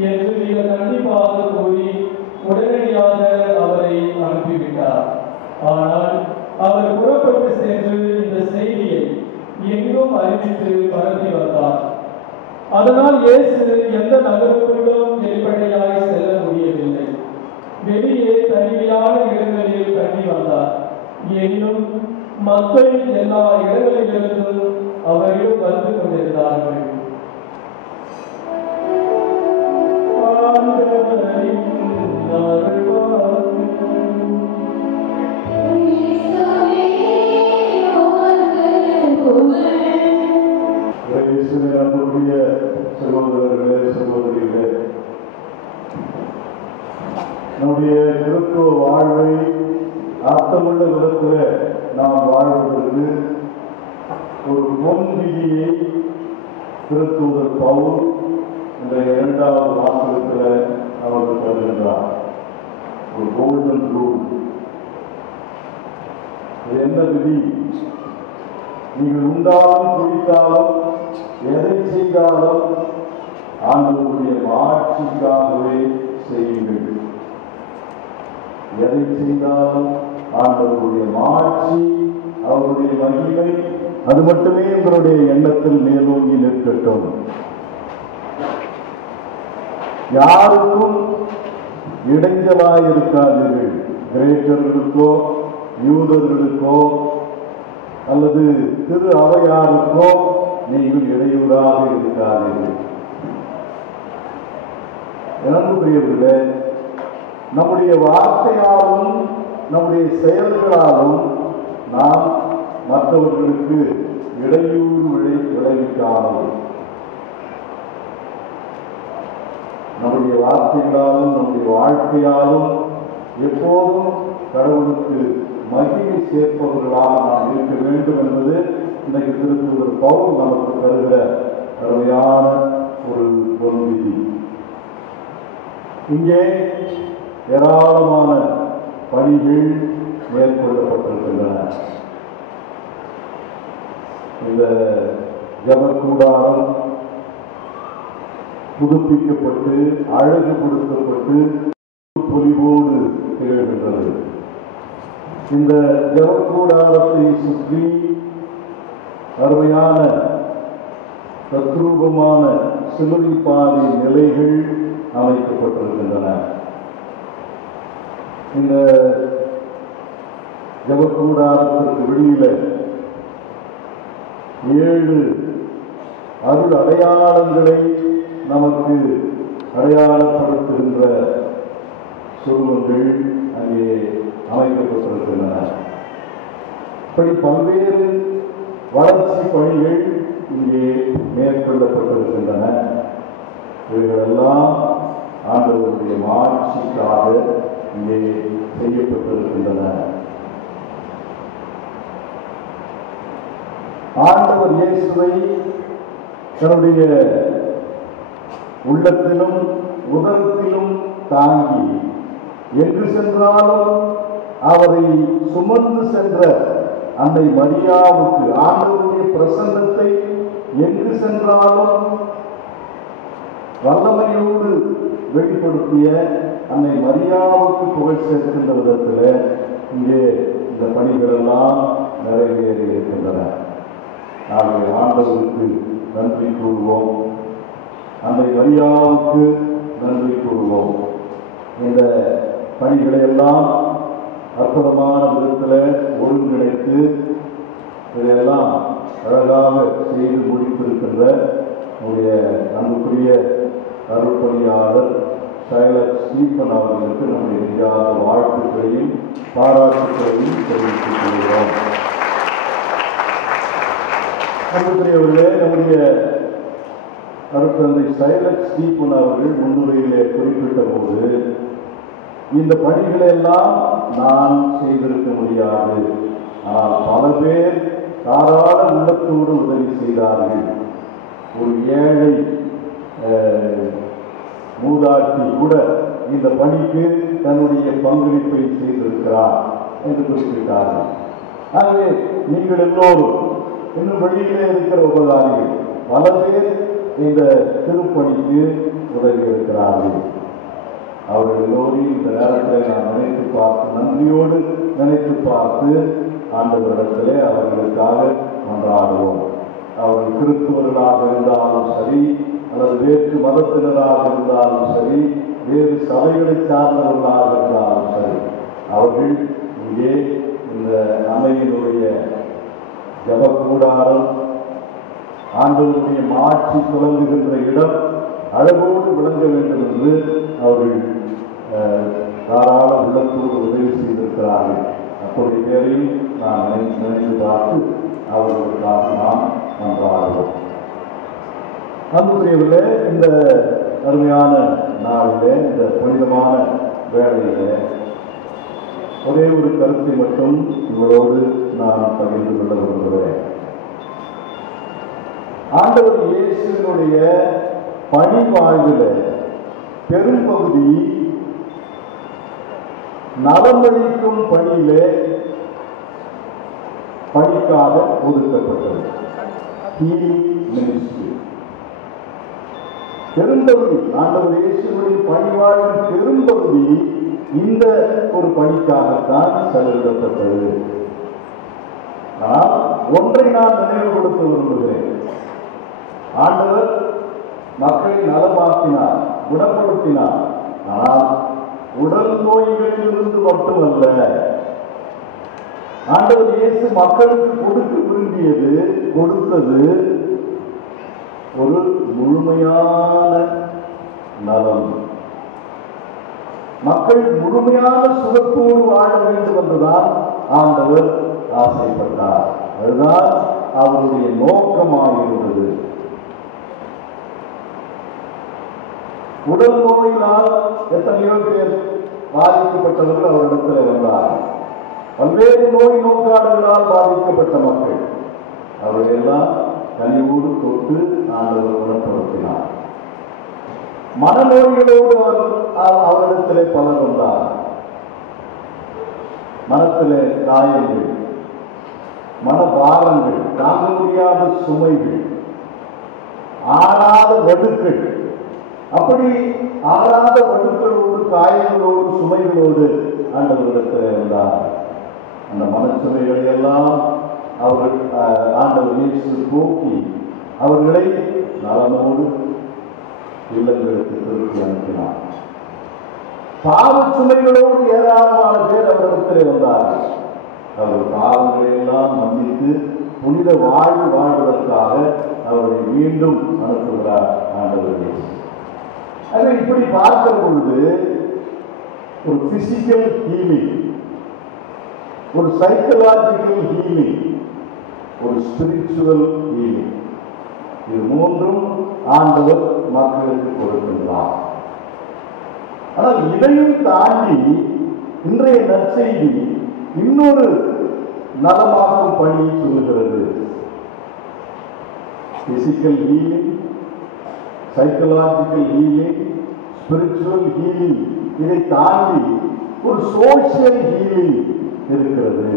என்று மிக கண்டிப்பாக கூறி உடனடியாக அவரை அனுப்பிவிட்டார். ஆனால் அவர் புறப்பட்டு சென்று இந்த செய்தியை எங்கும் அறிவித்து பரப்பி வந்தார். அதனால் இயேசு எந்த நகருக்குள்ளும் வெளிப்படையாய் செல்ல முடியவில்லை. வெளியே தனிமையான இடங்களில் தங்கி வந்தார். எனினும் மக்கள் எல்லா இடங்களிலிருந்தும் அவரிடம் வந்து கொண்டிருந்தார்கள். சகோதரர்களே, சகோதரிகளே, நம்முடைய கிறிஸ்துவ வாழ்வை அர்த்தமுள்ள விதத்தில் நாம் வாழ்வதற்கு ஒரு பொன் விதியை திருத்தூதர் பவுல் இந்த 2வது வாசகத்தில் அவர்கள் கோல்டன் ரூல். இது என்ன விதி? நீங்கள் உண்டாலும் குடித்தாலும் எதை செய்தாலும் ஆண்டவருடைய ஆட்சிக்காகவே செய்யுங்கள். எதை செய்தாலும் ஆண்டவருடைய ஆட்சி, அவருடைய மகிமை, அது மட்டுமே எங்களுடைய எண்ணத்தில் மேலோங்கி நிற்கட்டும். யாருக்கும் இடைஞ்சலாக இருக்காதீர்கள். கிரேக்கர்களுக்கோ யூதர்களுக்கோ அல்லது திரு அவையாருக்கோ நீங்கள் இடையூறாக இருக்காதீர்கள். அன்புக்குரியவர்களே, நம்முடைய வார்த்தையாலும் நம்முடைய செயல்களாலும் நாம் மற்றவர்களுக்கு இடையூறு விளைவிக்காமல், நம்முடைய வார்த்தைகளாலும் நம்முடைய வாழ்க்கையாலும் எப்போதும் கடவுளுக்கு மகிமை சேர்ப்பவர்களாக நாம் இருக்க வேண்டும் என்பது இன்றைக்கு திருத்தூதர் பவுல் நமக்கு தருகிற அருமையான ஒரு பொன்விதி. இங்கே ஏராளமான பணிகள் மேற்கொள்ளப்பட்டிருக்கின்றன. இந்த ஜபக்கூடாரம் புதுப்பிக்கப்பட்டு அழகுபடுத்தப்பட்டு பொலிவோடு திகழ்கின்றது. இந்த ஜபக்கூடாரத்தை சுற்றி அருமையான தத்ரூபமான சிலுவை பாதை நிலைகள் அமைக்கப்பட்டிருக்கின்றன. இந்த ஜபக்கூடாரத்திற்கு வெளியில 7 அருள் அடையாளங்களை நமக்கு அடையாளப்படுத்துகின்ற சுருவங்கள் அங்கே அமைக்கப்பட்டிருக்கின்றன. இப்படி பல்வேறு வளர்ச்சி பணிகள் இங்கே மேற்கொள்ளப்பட்டிருக்கின்றன. இவைகளெல்லாம் ஆண்டவருடைய ஆட்சிக்காக இங்கே செய்யப்பட்டிருக்கின்றன. ஆண்டவர் இயேசுவை தன்னுடைய உள்ளத்திலும் உதரத்திலும் தாங்கி எங்கு சென்றாலும் அவரை சுமந்து சென்ற அன்னை மரியாவுக்கு ஆண்டவருடைய பிரசன்னத்தை எங்கு சென்றாலும் வல்லமையோடு வெளிப்படுத்திய அன்னை மரியாவுக்கு புகழ் சேர்க்கின்ற விதத்தில் இங்கே இந்த பணிகள் எல்லாம் நிறைவேறி இருக்கின்றன. நாங்கள் ஆண்டவருக்கு நன்றி கூறுவோம், அன்னை மரியாவுக்கு நன்றி கூறுவோம். இந்த பணிகளை எல்லாம் அற்புதமான விதத்தில் ஒருங்கிணைத்து இதையெல்லாம் அழகாக செய்து முடித்திருக்கின்ற நம்முடைய அன்புக்குரிய அருட்பணியாளர் சைலட் ஸ்டீபன் அவர்களுக்கு நம்முடைய நெஞ்சார்ந்த வாழ்த்துக்களையும் பாராட்டுக்களையும் தெரிவித்துக் கொள்கிறோம். அன்புக்குரியவர்களே, நம்முடைய அருட்தந்தை சைலட் ஸ்டீபன் அவர்கள் முன்னுரையிலே குறிப்பிட்ட போது இந்த பணிகளை எல்லாம் நான் செய்திருக்க முடியாது, ஆனால் பல பேர் தாராள உள்ளத்தோடு உதவி செய்தார்கள். ஒரு ஏழை மூதாட்டி கூட இந்த பணிக்கு தன்னுடைய பங்களிப்பை செய்திருக்கிறார் என்று குறிப்பிட்டார்கள். ஆகவே நீங்கள் எல்லோரும் இன்னும் வெளியிலே இருக்கிற உபகாரிகள் பல பேர் இந்த திருப்பணிக்கு உதவி இருக்கிறார்கள். அவர்கள் எல்லோரையும் இந்த நேரத்தில் நான் நினைத்து பார்த்து, நன்றியோடு நினைத்து பார்த்து ஆண்டவரிடத்திலே அவர்களுக்காக கொண்டாடுவோம். அவர்கள் கிறிஸ்துவர்களாக இருந்தாலும் சரி, அல்லது வேற்று மதத்தினராக இருந்தாலும் சரி, வேறு சபைகளை சார்ந்தவர்களாக இருந்தாலும் சரி, அவர்கள் இங்கே இந்த அன்னையினுடைய ஜபக்கூடாரம், ஆண்டவருடைய ஆட்சி தொடங்குகின்ற இடம் அழகோடு விளங்க வேண்டும் என்று அவர்கள் தாராள உள்ளத்தோடு உதவி செய்திருக்கிறார்கள். அப்படி பேரையும் நான் நினைத்து பார்த்து அவர்களுக்காக நாம் கொண்டாடுவோம். அன்புக்குரியவர்களே, இந்த அருமையான நாளிலே, இந்த புனிதமான வேளையிலே ஒரே ஒரு கருத்தை மட்டும் இவரோடு நான் பகிர்ந்து கொள்ள விரும்புகிறேன். ஆண்டவர் இயேசுவினுடைய பணி வாழ்வில் பெரும்பகுதி நலமளிக்கும் பணியிலே பணிக்காக ஒதுக்கப்பட்டது. பெரும்பகுதி ஆண்டவர் இயேசுவின் பணிவாழ்வின் பெரும்பகுதி இந்த ஒரு பணிக்காகத்தான் செலவிடப்பட்டது. ஆனால் ஒன்றை நான் நினைவுபடுத்த விரும்புகிறேன். ஆண்டவர் மக்களை நலமாக்கினார், குணப்படுத்தினார். ஆனால் உடல் நோய்களிலிருந்து மட்டுமல்ல, ஆண்டவர் இயேசு மக்களுக்கு கொடுக்க விரும்பியது, கொடுத்தது ஒரு முழுமையான நலம். மக்கள் முழுமையான சுகத்தோடு வாழ வேண்டும் என்றுதான் ஆண்டவர் ஆசைப்பட்டார். அதுதான் அவருடைய நோக்கமாக இருந்தது. உடல் நோயினால் எத்தனையோ பேர் பாதிக்கப்பட்டவர்கள் அவரிடத்தில் வந்தார்கள். பல்வேறு நோய் நோக்காடுகளால் பாதிக்கப்பட்ட மக்கள் அவரையெல்லாம் கனிவோடு தொட்டு ஆண்டவர் குணப்படுத்தினார். மனநோய்களோடு அவரிடத்திலே பலர் வந்தார். மனத்திலே காயங்கள், மனபாரங்கள், தாங்க முடியாத சுமைகள், ஆறாத வடுக்கள், அப்படி ஆறாத வடுக்களோடு, காயங்களோடு, சுமைகளோடு ஆண்டவரிடத்திலே வந்தார். அந்த மனச்சுமைகளை எல்லாம் அவர்கள் ஆண்டவர் இயேசு போக்கி அவர்களை நலமோடு இல்லங்களுக்கு திருப்பி அனுப்பினார். பாவச் சுமைகளோடு ஏராளமான பேர் அவரிடத்திலே வந்தார்கள். அவர்கள் பாவங்களை எல்லாம் மன்னித்து புனித வாழ்வு வாழ்வதற்காக அவர்களை மீண்டும் அனுப்புகிறார் ஆண்டவர் இயேசு. அதை இப்படி பார்க்கிற பொழுது ஒரு பிசிக்கல் ஹீலிங், ஒரு சைக்கலாஜிக்கல் ஹீலிங், ஒரு ஸ்பிரிச்சுவல் ஹீலிங், இது மூன்றும் ஆண்டவர் மக்களுக்கு கொடுக்கின்றார். ஆனால் இதையும் தாண்டி இன்றைய நற்செய்தி இன்னொரு நலமாக்கும் பணியை சொல்லுகிறது. Physical healing, psychological healing, spiritual healing, இதை தாண்டி ஒரு சோசியல் ஹீலிங் இருக்கிறது.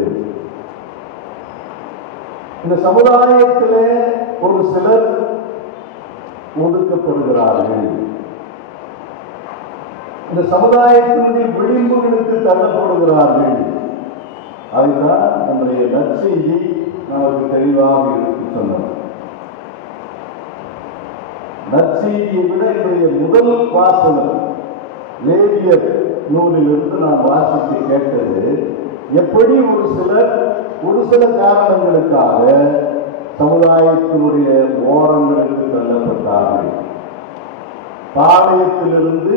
இந்த சமுதாயத்திலே ஒரு சிலர் ஒதுக்கப்படுகிறார்கள். இந்த சமுதாயத்தினுடைய விளிம்புகளுக்கு தள்ளப்படுகிறார்கள். அதுதான் நம்முடைய நற்செய்தி நமக்கு தெளிவாக எடுத்து சொன்னது. நற்செய்தியை விட என்னுடைய முதல் வாசகம் லேவியர் நூலிலிருந்து நான் வாசித்து கேட்டது, எப்படி ஒரு சிலர் ஒரு சில காரணங்களுக்காக சமுதாயத்தினுடைய ஓரங்களுக்கு தள்ளப்பட்டார்கள். பாளையத்திலிருந்து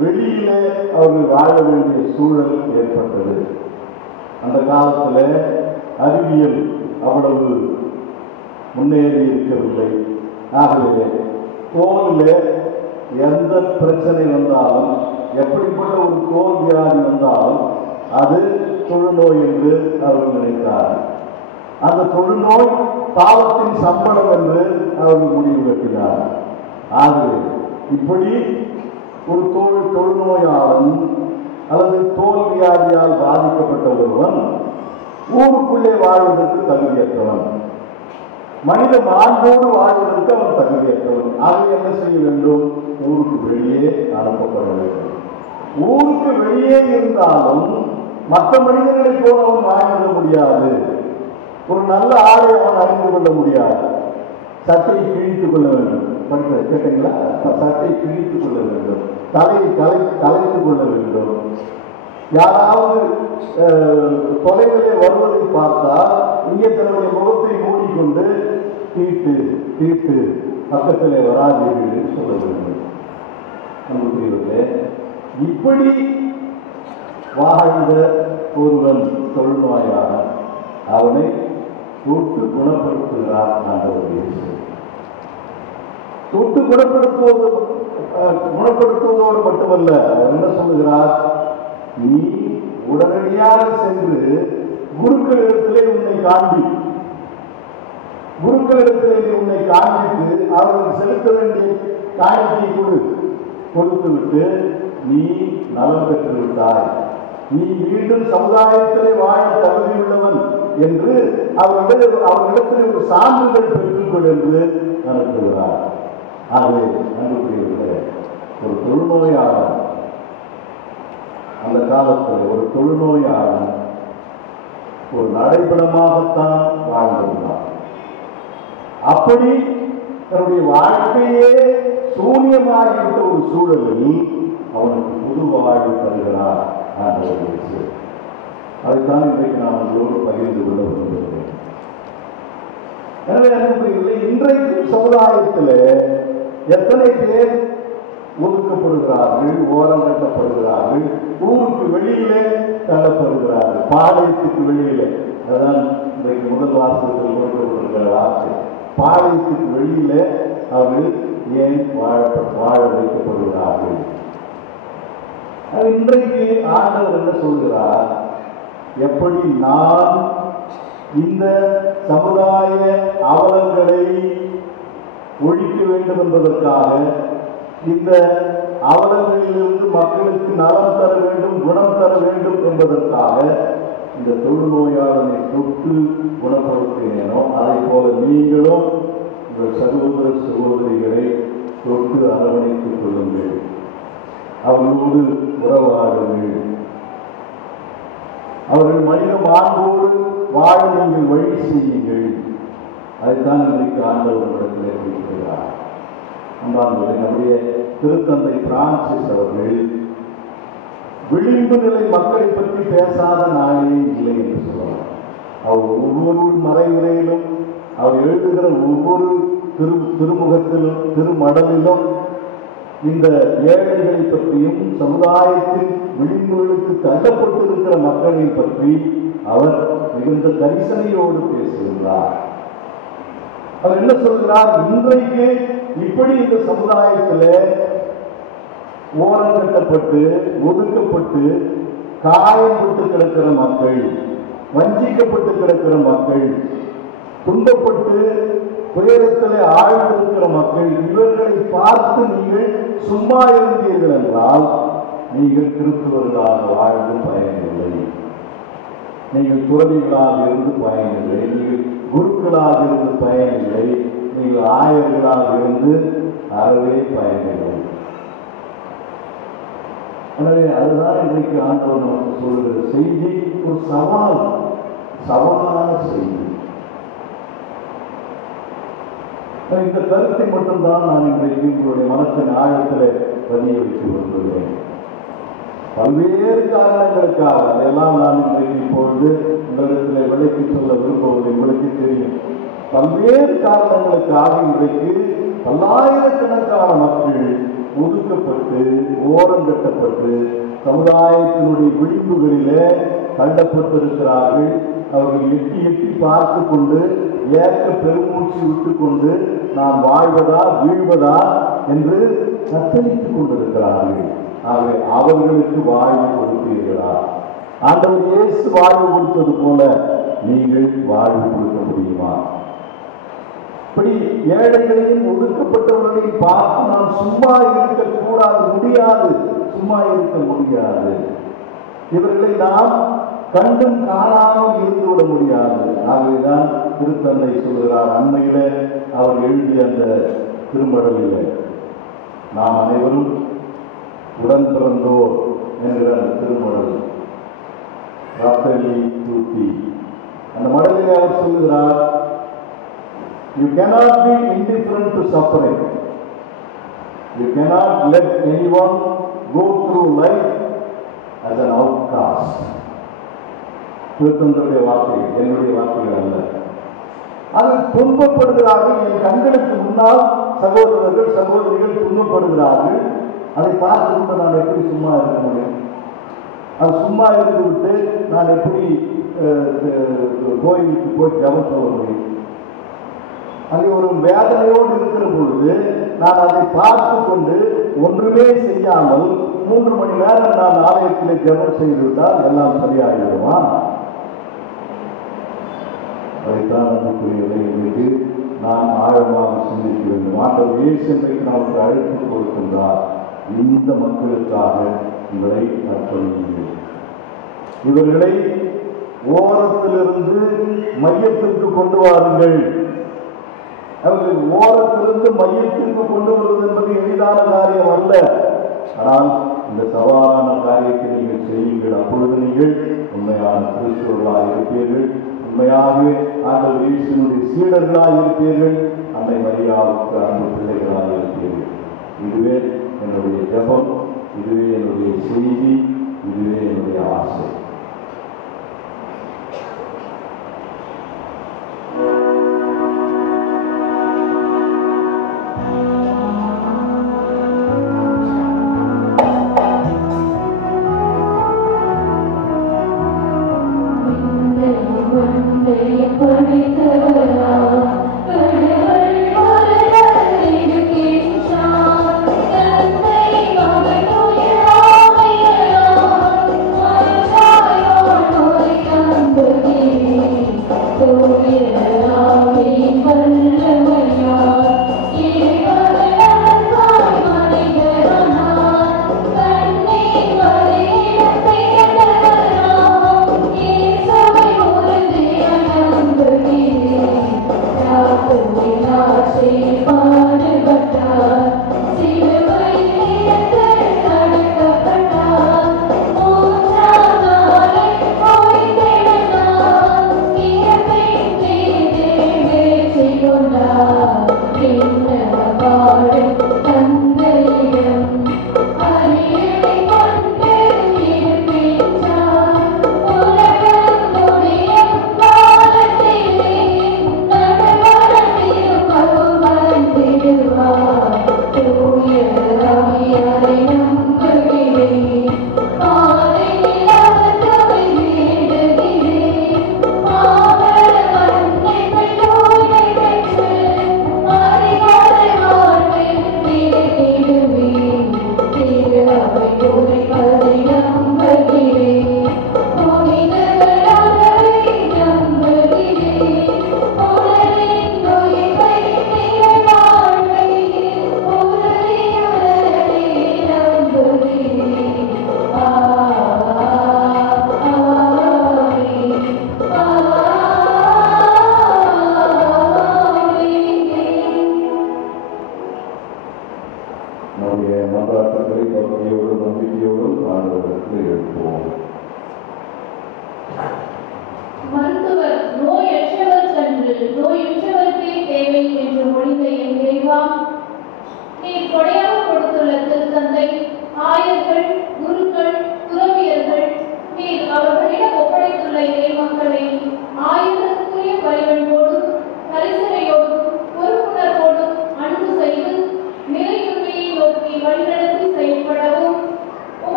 வெளியிலே அவர்கள் வாழ வேண்டிய சூழல் ஏற்பட்டது. அந்த காலத்தில் அறிவியல் அவ்வளவு முன்னேறி இருக்கவில்லை. ஆகவே தோலில் எந்த பிரச்சனை வந்தாலும், எப்படிப்பட்ட ஒரு தோல் வியாதி வந்தாலும் அது தொழுநோய் என்று அவர்கள் நினைத்தார்கள். அந்த தொழுநோய் பாவத்தின் சம்பளம் என்று அவர்கள் முடிவு கட்டினார். ஆகவே இப்படி ஒரு தொழுநோயாளன் அல்லது தோல் வியாதியால் பாதிக்கப்பட்ட ஒருவன் ஊருக்குள்ளே வாழ்வதற்கு தகுதியற்றவன், மனித மாண்போடு வாழ்வதற்கு அவன் தகுதியற்றவன். ஆகவே என்ன செய்ய வேண்டும்? ஊருக்கு வெளியே அனுப்பப்பட வேண்டும். ஊருக்கு வெளியே இருந்தாலும் மற்ற மனிதர்களை போல அவன் வாழ்ந்து முடியாது. ஒரு நல்ல ஆடை அவன் அறிந்து கொள்ள முடியாது. சட்டையை கிழித்துக் கொள்ள வேண்டும். படித்த கேட்டீங்களா? சட்டையை கிழித்துக் கொள்ள வேண்டும், தலையை கலைத்துக் கொள்ள வேண்டும். யாராவது தொலைவிலே வருவதை பார்த்தால் இங்கே தன்னுடைய முகத்தை மூடிக்கொண்டு தீட்டு தீட்டு பக்கத்திலே வராதீர்கள் சொல்ல வேண்டும். நம்புகிறீர்களே, இப்படி வாழ்ந்த ஒருவன் தொழுநோயாக அவனை தொட்டு குணப்படுத்துகிறார் ஆண்டவர் இயேசு. தொட்டு குணப்படுத்துவதோடு மட்டுமல்ல, அவர் என்ன சொல்லுகிறார்? நீ உடனடியாக சென்று குருக்களிடத்திலே உன்னை காண்பி, குருக்களிடத்திலே உன்னை காண்பித்து அவர்களுக்கு செலுத்த வேண்டிய காணிக்கையை கொடுத்துவிட்டு நீ நலம் பெற்று விட்டாய், நீ மீண்டும் சமுதாயத்திலே வாழ தகுதியுள்ளவன் என்று அவர்களிடத்தில் ஒரு சான்றிதழ் பெற்றுக்கொள் என்று நடத்துகிறார். ஆகவே நன்றிக்குரியவர்களே, ஒரு தொழுநோயாளர் அந்த காலத்தில் ஒரு தொழுநோயாளர் ஒரு நடைபெணமாகத்தான் வாழ்ந்திருந்தார். அப்படி தன்னுடைய வாழ்க்கையே சூன்யமாகிவிட்ட ஒரு சூழலில் அவனுக்கு புது வாழ்வு தருகிறார். அதைத்தான் இன்றைக்கு நான் உங்களோடு பகிர்ந்து கொள்ள விரும்புகிறேன். எனவே அன்புக்குரியவர்களே, இன்றைக்கு சமுதாயத்தில் எத்தனை பேர் ஒதுக்கப்படுகிறார்கள், ஓரம் கட்டப்படுகிறார்கள், ஊருக்கு வெளியிலே தள்ளப்படுகிறார்கள், பாளையத்துக்கு வெளியிலே. அதுதான் இன்றைக்கு முதல் வாசகத்தில் கொடுக்கப்படுகிற வார்த்தை. பாளையத்துக்கு வெளியிலே அவர்கள் ஏன் வாழ வைக்கப்படுகிறார்கள்? இன்றைக்கு ஆண்டவர் என்ன சொல்கிறார்? எப்படி நான் இந்த சமுதாய அவலங்களை ஒழிக்க வேண்டும் என்பதற்காக, இந்த அவலங்களிலிருந்து மக்களுக்கு நலம் தர வேண்டும், குணம் தர வேண்டும் என்பதற்காக இந்த தொழுநோயாளனை தொட்டு குணப்படுத்தினேனோ, அதை போல நீங்களும் உங்கள் சகோதர சகோதரிகளை தொட்டு அரவணைத்துக் கொள்ளுங்கள், அவர்களோடு உறவாடுங்கள், அவர்கள் மனித மாண்போடு வாழ நீங்கள் வழி செய்யுங்கள். அதைத்தான் இன்றைக்கு ஆண்டவரிடத்திலே குறிப்பிடுகிறார். அன்பார்ந்தவர்களே, நம்முடைய திருத்தந்தை பிரான்சிஸ் அவர்கள் விளிம்பு நிலை மக்களை பற்றி பேசாத நாளே இல்லை என்று சொல்லுவார். அவர் ஒவ்வொரு மறைவுரையிலும், அவர் எழுதுகிற ஒவ்வொரு திருமுகத்திலும் திருமடலிலும் இந்த ஏழைகளை பற்றியும் சமுதாயத்தில் விளிம்புகளுக்கு தள்ளப்பட்டிருக்கிற மக்களை பற்றி அவர் மிகுந்த கரிசனையோடு பேசுகிறார். அவர் என்ன சொல்கிறார்? இன்றைக்கு இப்படி இந்த சமுதாயத்தில் ஓரம் கட்டப்பட்டு ஒதுக்கப்பட்டு காயப்பட்டு கிடக்கிற மக்கள், வஞ்சிக்கப்பட்டு கிடக்கிற மக்கள், துன்பப்பட்டு துயரத்திலே ஆழ்ந்திருக்கிற மக்கள், இவர்களை பார்த்து நீங்கள் சும்மா இருந்தீர்கள் என்றால் நீங்கள் கிறிஸ்துவர்களாக வாழ்ந்து பயனில்லை, நீங்கள் துறவிகளாக இருந்து பயனில்லை, நீங்கள் குருக்களாக இருந்து பயனில்லை, நீங்கள் ஆயர்களாக இருந்து அறவே பயனில்லை. எனவே அதுதான் இன்றைக்கு ஆண்டவர் நமக்கு சொல்லுகிற செய்தி. ஒரு சவாலான செய்தி. இந்த கருத்தை மட்டும்தான் நான் இன்றைக்கு உங்களுடைய மனத்தின் ஆழத்தில் பதிய வைத்து வருகிறேன். பல்வேறு காரணங்களுக்காக அதையெல்லாம் நான் இன்றைக்கு இப்பொழுது உங்களிடத்தில் விலைக்கு சொல்ல விரும்புவது உங்களுக்கு தெரியும். பல்வேறு காரணங்களுக்காக இன்றைக்கு பல்லாயிரக்கணக்கான மக்கள் ஒதுக்கப்பட்டு ஓரம் கட்டப்பட்டு சமுதாயத்தினுடைய விளிம்புகளிலே தள்ளப்பட்டிருக்கிறார்கள். அவர்கள் எட்டி எட்டி பார்த்து கொண்டு ஏற்க பெருமூச்சு விட்டு கொண்டு நாம் வாழ்வதா வீழ்வதா என்று தத்தளித்துக் கொண்டிருக்கிறார்கள். ஆகவே அவர்களுக்கு வாழ்வு கொடுப்பீர்களா? ஆண்டவர் இயேசு வாழ்வு கொடுத்தது போல நீங்கள் வாழ்வு கொடுக்க முடியுமா? இப்படி ஏழைகளையும் ஒதுக்கப்பட்டவர்களையும் பார்த்து நாம் சும்மா இருக்கக்கூடாது, முடியாது, சும்மா இருக்க முடியாது. இவர்களை நாம் கண்டும் காணாமல் இருந்துவிட முடியாது. ஆகவேதான் திருத்தந்தை சொல்கிறார், அண்மையில அவர் எழுதிய அந்த திருமடலில் நாம் அனைவரும் உடன் பிறந்தோர் என்கிற அந்த திருமடல் ராத்தலி தூத்தி அந்த மடலில் அவர் சொல்லுகிறார், you cannot be indifferent to suffering. You cannot let anyone go through life as an outcast. திருத்தந்தையுடைய வார்த்தைகள், என்னுடைய வார்த்தைகள் அல்ல. அது துன்பப்படுகிறார்கள். என் கண்களுக்கு முன்னால் சகோதரர்கள் சகோதரிகள் துன்பப்படுகிறார்கள். அதை பார்த்து கொண்டு நான் எப்படி சும்மா இருக்க முடியும்? அது சும்மா இருந்து விட்டு நான் எப்படி கோயிலுக்கு போய் ஜபம் சொல்ல முடியும்? அங்கே ஒரு வேதனையோடு இருக்கிற பொழுது நான் அதை பார்த்து கொண்டு ஒன்றுமே செய்யாமல் 3 மணி நேரம் நான் ஆலயத்திலே ஜபம் செய்துவிட்டால் எல்லாம் சரியாகிவிடுமா? அதைத்தான் அன்புக்குரியவரை இன்றைக்கு நான் ஆழமாக சிந்திக்க வேண்டும். ஆண்டவர் இயேசு இன்றைக்கு நமக்கு அழைப்பு கொடுக்கின்றார், இந்த மக்களுக்காக உங்களை அர்ப்பணியுங்கள். இவர்களை ஓரத்திலிருந்து மையத்திற்கு கொண்டு வாருங்கள். அவர்களை ஓரத்திலிருந்து மையத்திற்கு கொண்டு வருவது என்பது எளிதான காரியம் அல்ல. ஆனால் இந்த சவாலான காரியத்தை நீங்கள் செய்யுங்கள். அப்பொழுது நீங்கள் உண்மையான கிறிஸ்தவர்களாக இருப்பீர்கள். உண்மையாகவே ஆண்டவர் இயேசுவினுடைய சீடர்களாக இருப்பீர்கள். அன்னை மரியாவுக்கு அன்பு பிள்ளைகளாக இருப்பீர்கள். இதுவே என்னுடைய ஜெபம், இதுவே என்னுடைய செய்தி, இதுவே என்னுடைய ஆசை.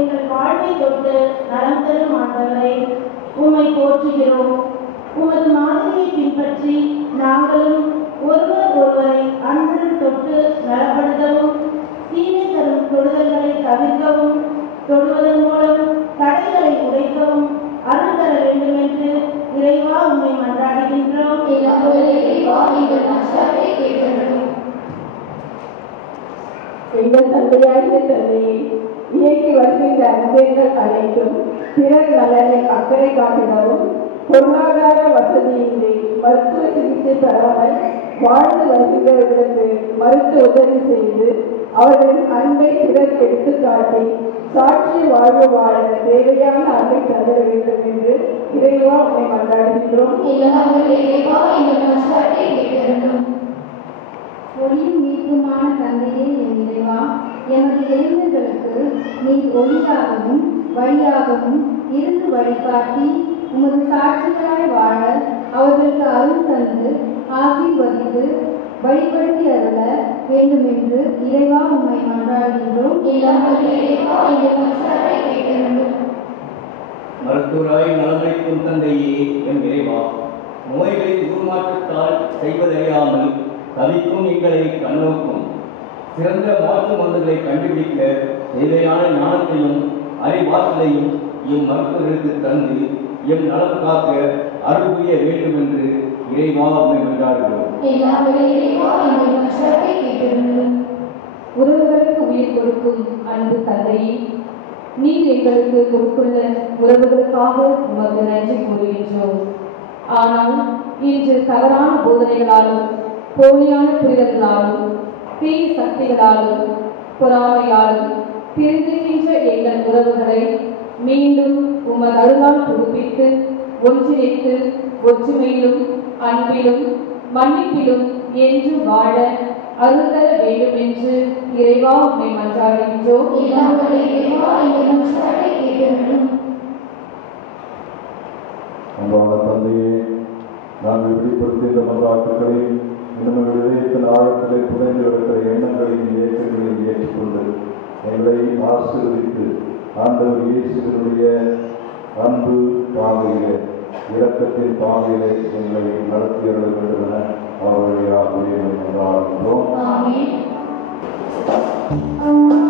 எங்கள் வாழ்வை தொட்டு நலம் தரும் ஆண்டவரை உம்மை போற்றுகிறோம். உமது மாதிரியை பின்பற்றி நாங்களும் ஒருவர் ஒருவரை அன்புடன் தொட்டு நலப்படுத்தவும், தீமை தரும் தொடுதல்களை தவிர்க்கவும், தொடுவதன் மூலம் தடைகளை உடைக்கவும் அருள் தர வேண்டும் என்று இறைவா உம்மை மன்றாடுகின்றோம். எங்கள் தந்தையாகிய தந்தையை இயக்கி வருகின்ற அன்பேர்கள் அனைத்தும் பிறர் நலனை அக்கறை காட்டினரும் பொருளாதார வசதியின்றி மருத்துவ சிகிச்சை பெறாமல் வாழ்ந்து வருகின்றவர்களுக்கு மருத்துவ உதவி செய்து அவர்களின் அன்பை பிறருக்கு எடுத்துக்காட்டி சாட்சி வாழ்வு வாழ தேவையான அன்பை தந்திர வேண்டும் என்று இறைவா உண்மை மன்றாடுகின்றோம். ஒளியும் மீட்புமான தந்தையே என் இறைவா, எமது இளைஞர்களுக்கு நீ ஒளியாகவும் வழியாகவும் இருந்து வழிகாட்டி உமது சாட்சிகளாய் வாழ அவர்களுக்கு அருள் தந்து ஆசீர்வதித்து வழிபடுத்தி அருள வேண்டும் என்று இறைவா உம்மை மன்றாடுகின்றோம். மருத்துவராய் நலமளிக்கும் தந்தையே என் இறைவா, நோய்களை உருமாற்றத்தால் செய்வதறியாமல் தவிக்கும் எங்களை கண்ணோக்கும் சிறந்த மாற்று மருந்துகளை கண்டுபிடிக்க தேவையான ஞானத்தையும் அறிவாற்றலையும் எம் மருத்துவர்களுக்கு தந்து எம் நலம் காக்க அருள் புரிய வேண்டும் என்று இறைவா உம்மை மன்றாடுகிறோம். உறவுகளுக்கு உயிர் கொடுக்கும் அன்பு தந்தையே, நீர் எங்களுக்கு கொடுத்துள்ள உறவுகளுக்காக உமக்கு நன்றி கூறுகின்றோம். ஆனால் இன்று தவறான போதனைகளாலும் போலியான புரிதல்களாலும் தீய சக்திகளாலும் பொறாமையாலும் பிரிந்திருக்கின்ற எங்கள் உறவுகளை மீண்டும் உமது அருளால் புதுப்பித்து ஒன்றிணைத்து ஒற்றுமையிலும் அன்பிலும் மன்னிப்பிலும் என்று வாழ அருள் தர வேண்டும் என்று இறைவா உம்மை மன்றாடுகின்றோம். அன்பான தந்தையே, நாங்கள் வெளிப்படுத்திய மன்றாட்டுக்களை இன்னும் இதயத்தின் ஆழத்திலே புதைந்து கிடக்கிற எண்ணங்களையும் இயக்கங்களையும் ஏற்றுக்கொண்டு எங்களை ஆசீர்வதித்து ஆண்டவர் இயேசுவினுடைய அன்பு பாதையிலே இரக்கத்தின் பாதையிலே எங்களை நடத்தியருள வேண்டும் என அவர்களையாகவே மன்றாடுகின்றோம். Oh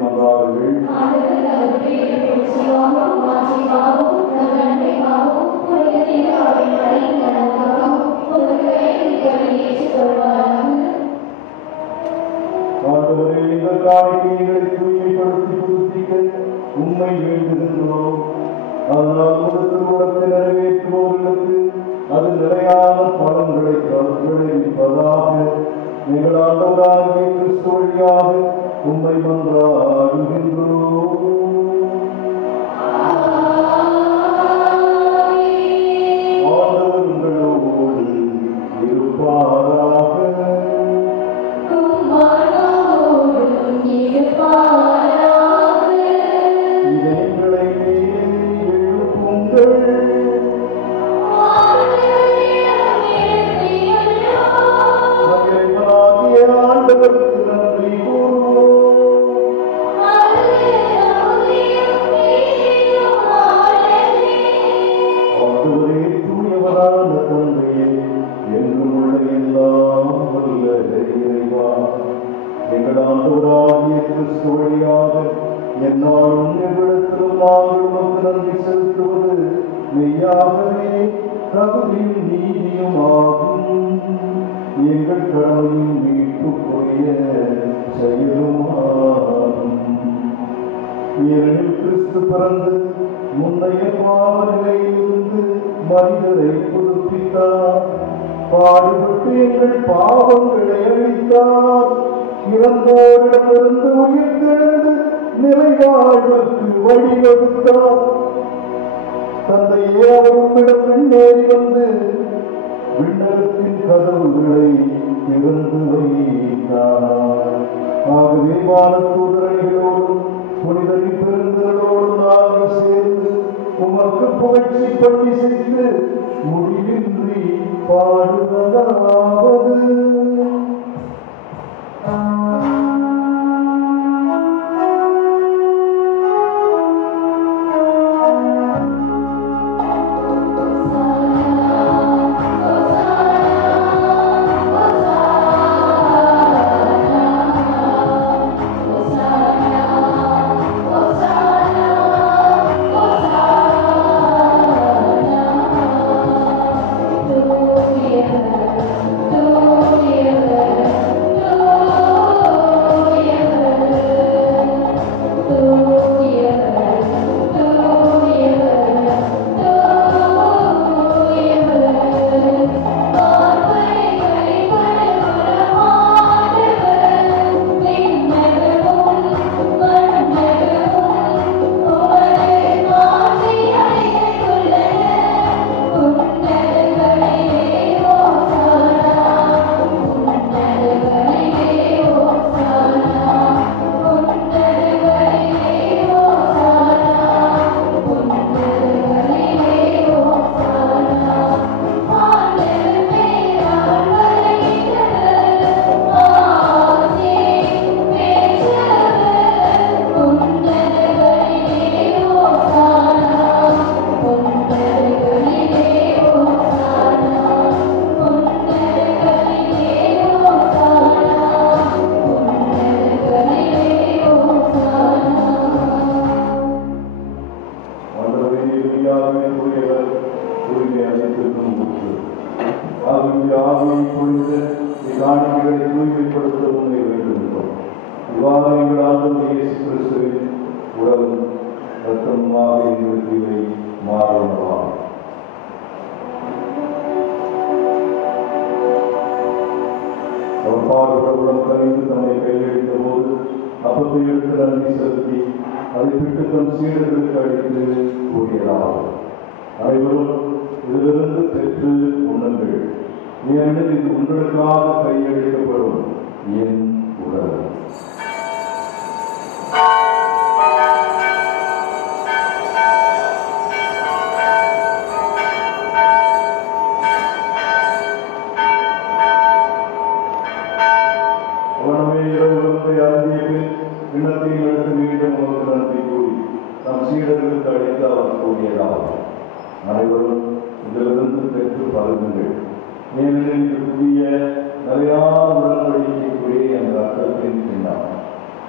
மன்றாடுங்கள். ஆண்டவரே, இந்த காணிக்கைகளை தூய்மைப்படுத்தி புதுப்பிக்க உம்மை வேண்டுகின்றோம். அதனால் உமது திருவுளத்தை நிறைவேற்றுபவர்களுக்கு அது நிலையான பலன்களை விளைவிப்பதாக எங்கள் ஆண்டவராகிய கிறிஸ்து வழியாக உம்மை மன்றாடுகின்றோம். ஆண்டவர் உங்களோடு இருப்பாராக. இதயங்களை எழுப்புங்கள். நம்முடைய ஆண்டவருக்கு நன்றி கூறுவோம். ஆண்டவரே, தூயவரான தந்தையே, என்றும் உள்ள எல்லாம் வல்ல இறைவா, எங்கள் ஆண்டவராகிய கிறிஸ்து வழியாக என்னாலும் எவ்விடத்திலும் நாங்கள் உமக்கு நன்றி செலுத்துவது மெய்யாகவே தகுதியும் நீதியும் ஆகும். எங்கள் கடமையும் மீட்புக்குரிய செயலுமாகும். ஏனெனில் கிறிஸ்து பிறந்து முன்னைய பாவ நிலையிலிருந்து மனிதரை புதுப்பித்தார். பாடுபட்டு எங்கள் பாவங்களை அழித்தார். இறந்தோரிடமிருந்து உயிர்த்தெழுந்து நிறைவாழ்வுக்கு வழிவகுத்தார். தந்தையே, அவர் உம்மிடம் முன்னேறி வந்து விண்ணகத்தின் கதவுகளை திறந்து வைத்தார். ஆகவே வானதூதரணிகளோடும் புனிதரின் பெருந்தரோடும் நாங்கள் சேர்ந்து உமக்கு புகழ்ச்சி பற்றி செய்து முடிவின்றி பாடுவதாவது.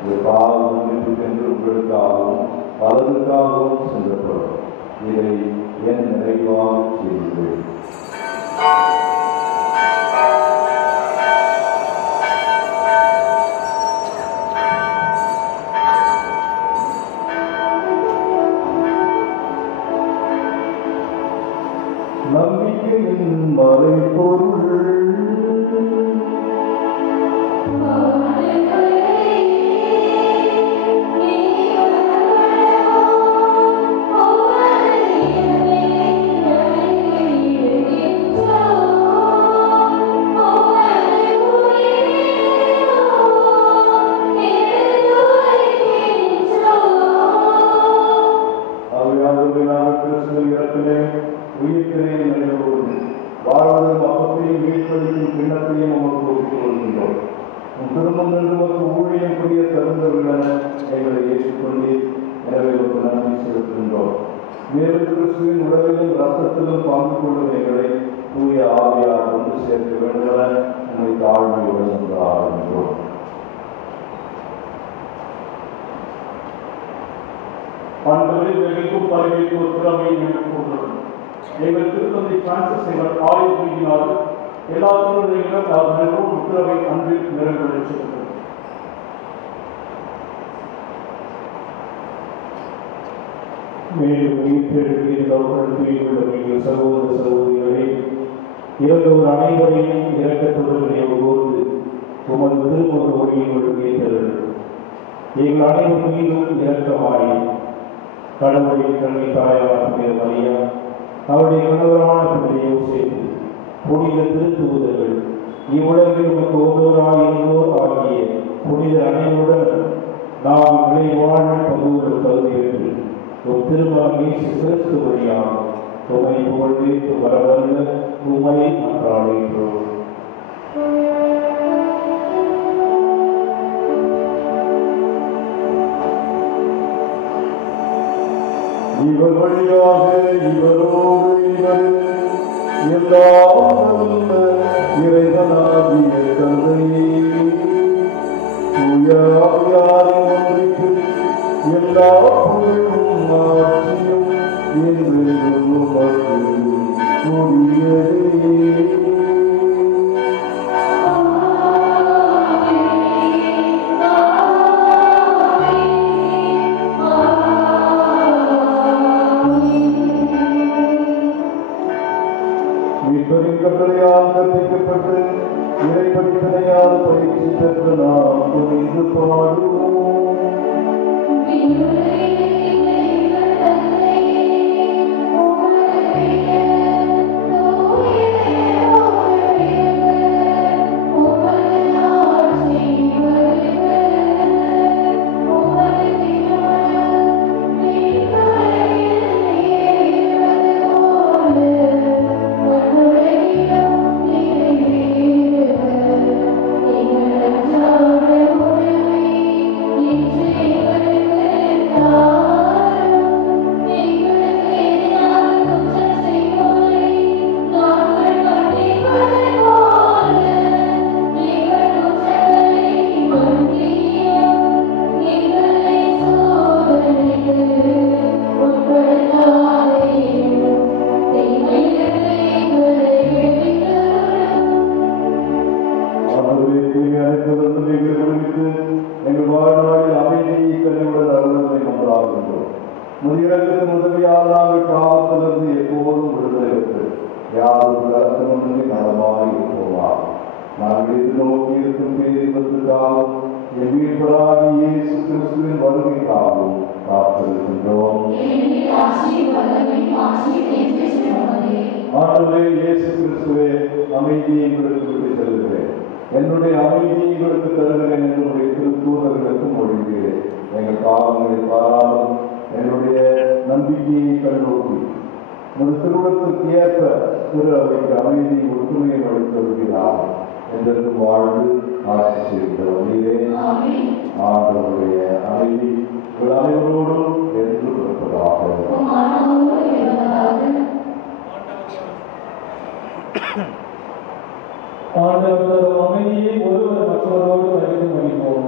இந்த பாவ மன்னிப்புக்கென்று உங்களுக்காகவும் பலருக்காகவும் சென்றப்படும். இதை என் நிறைவாக செய்கிறேன். நம்பிக்கையின் மறைபொருள் எங்கள் திருத்தந்தை பிரான்சிஸ் எங்கள் ஆலய மீதினால் எல்லா திருவிழைகளும் அவர்களும் உத்தரவை அன்பில் நிறைவேற்றிருக்கிறது. மேலும் உயிர்த்தெழுந்த சகோதர சகோதரிகளை இறந்தோர் அனைவரையும் இரக்கத்துடன் நினைவு கூர்ந்து உமது திருமுக ஒளியில் உயிர்த்தெழுங்கள். எங்கள் அனைவர் மீதும் இரக்கமாய் கடவுளின் கல்வி தாயார் மரியா, அவருடைய கணவரான புனித யோசேப்பு, புனித திருத்தூதர்கள், இவ்வுலகில் உமக்கு ஒவ்வொருவராயிருந்தோர் ஆகிய புனித அனைவருடன் நாம் நிலைவாழ் பங்குகள் தகுதியற்று திருமணம் இயேசு கிறிஸ்து வழியாக உம்மை புகழ்ந்து வரவல்ல உம்மை நன்றாடுகிறோம். இவர் வழியாக இவரோடு இவர் எல்லாம் இறைவனாகிய தந்தையே தூயாரின் ஒன்றிற்கு எல்லா புகழும் ஆட்சியும் என்றென்றும் உமக்கு உரியதே. கட்டளையால் கற்பிக்கப்பட்டு இறைப்படிப்பனையால் பயிற்சி பெற்று நாம் புரிந்து பாடுவோம். என்னுடைய அமைதியை உங்களுக்கு தருகிறேன் என்று உடைய திருத்தூதர்களுக்கு மொழிகிறேன். எங்கள் பாவங்களை பாராமல் என்னுடைய நம்பிக்கையை கண்ணோக்கி ஒரு திருவுளத்திற்கு ஏற்ப திரு அவைக்கு அமைதி ஒற்றுமையை அளித்தருகிறார் என்றென்று வாழ்ந்து ஆட்சி செய்கிறேன். ஆண்டவருடைய அமைதி உங்கள் அனைவரோடும் என்று இருப்பதாக. ஆண்டவர் அமைதியை ஒருவர் மற்றவரோடு பகிர்ந்து மகிழ்வோம்.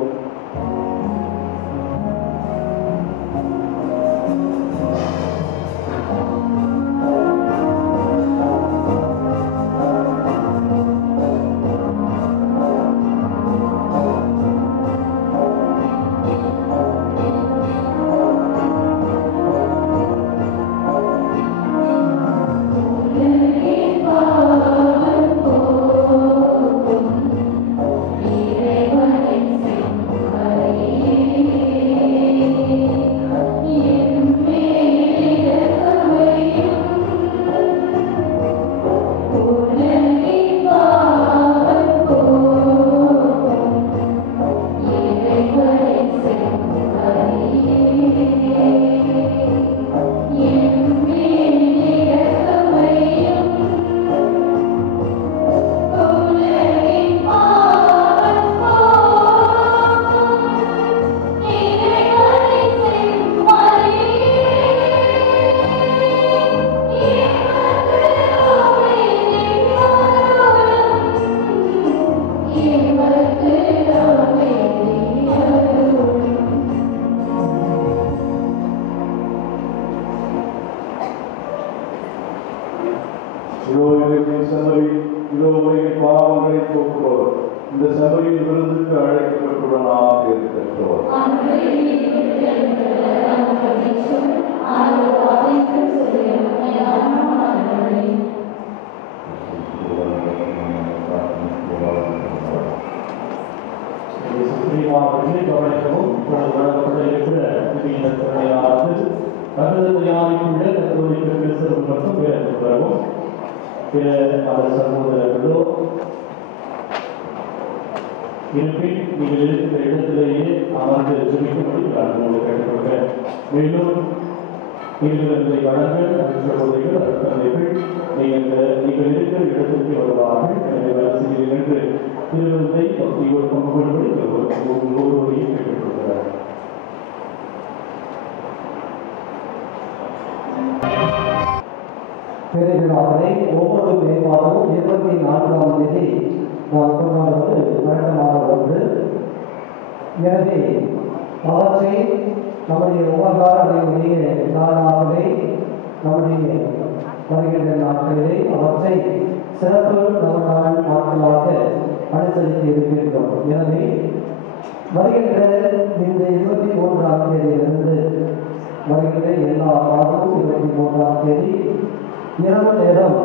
அல்லது யாருக்குள்ள கத்தோலிக்க கிறிஸ்தவ மட்டும் பேரவும் பிற மத சகோதரர்களோ இருப்பின் நீங்கள் இருக்கிற இடத்திலேயே அமர்ந்து ஜெபிக்கும்படி நான் உங்களுக்கு கேட்டுக்கொள்கிறேன். மேலும் இருவர்களை வழங்கல் சகோதரிகள் அருட்தந்தைகள் நீங்கள் இருக்கிற இடத்திற்கு வருவார்கள். எனவே வரிசையில் நின்று திருவிருந்தை பக்தியோடு பங்கு கொள்வதை ஒவ்வொருவரையும் கேட்டுக்கொள்கிறார். பெருவிழாவை ஒவ்வொரு மே மாதமும் 24ஆம் தேதி நாம் கொண்டாடுவது வழக்கமான ஒன்று. எனவே அவற்றை நம்முடைய உபகார அனைவருடைய நாளாகவே நம்முடைய வருகின்ற நாட்களிலே அவற்றை சிறப்பு நாட்களாக அனுசரித்து இருக்கின்றோம். எனவே வருகின்ற இந்த 23ஆம் தேதியிலிருந்து வருகின்ற எல்லா மாதமும் 23ஆம் தேதி இரவு நேரம்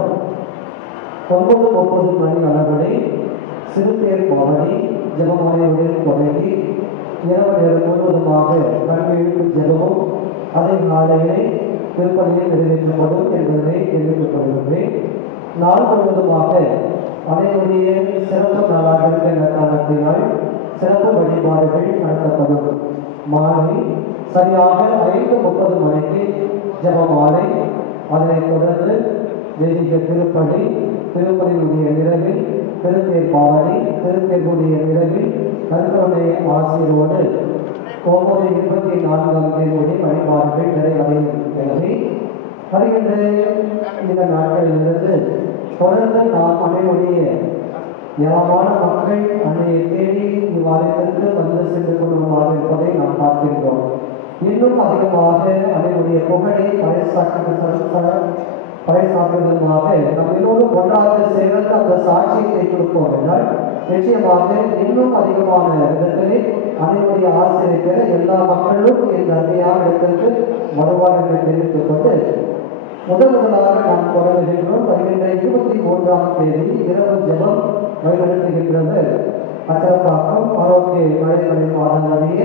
9:30 மணி அளவிலே சிறுபேர் பவனி ஜெபமாலையுடன் தொடங்கி இரவு நேரம் முழுவதுமாக கண்விழிப்பு ஜெபமும் அதை நாளையிலே திருப்பணியில் நிறைவேற்றப்படும் என்பதை தெரிவிக்கப்படுகின்றேன். நாள் முழுவதுமாக அனைவருடைய சிறப்பு நாளாக இருக்கின்ற காரணத்தினால் சிறப்பு வழிபாடுகள் நடத்தப்படும். மாலை சரியாக 5:30 மணிக்கு ஜெபமாலை, அதனைத் தொடர்ந்து தெய்வீக திருப்பணி, திருப்பணியுடைய நிறைவில் திருத்தேர் பாவனை, திருத்தேர்களுடைய நிறைவில் கருத்துடைய ஆசிரியரோடு ஒவ்வொரு 24ஆம் தேதியுடைய வழிபாடுகள் நிறைவடையும். எனவே வருகின்ற இந்த நாட்களிலிருந்து தொடர்ந்து நாம் அனைவருடைய ஏராளமான மக்கள் அன்னையை தேடி இவ்வாரத்திற்கு வந்து சென்று கொள்வதாக இருப்பதை நாம் பார்க்கின்றோம். இன்னும் அதிகமாக அனைவருடைய புகழை பறைசாற்றுவதற்காக நம் எல்லோரும் ஒன்றாக சேர்ந்து அந்த சாட்சியத்தை கொடுப்போம் என்றால் நிச்சயமாக இன்னும் அதிகமான இடத்திலே அனைவருடைய ஆசிரியர் எல்லா மக்களும் இந்த அருமையான இடத்திற்கு வருவார் என்று தெரிவித்துக் கொண்டு முதலாக நாம் தொடங்குகின்றோம். வருகின்ற 23ஆம் தேதி இரவு ஜெபம் வழிநடத்துகின்றது அச்சரப்பாக்கம் ஆரோக்கிய மழைமலை மாதங்களுடைய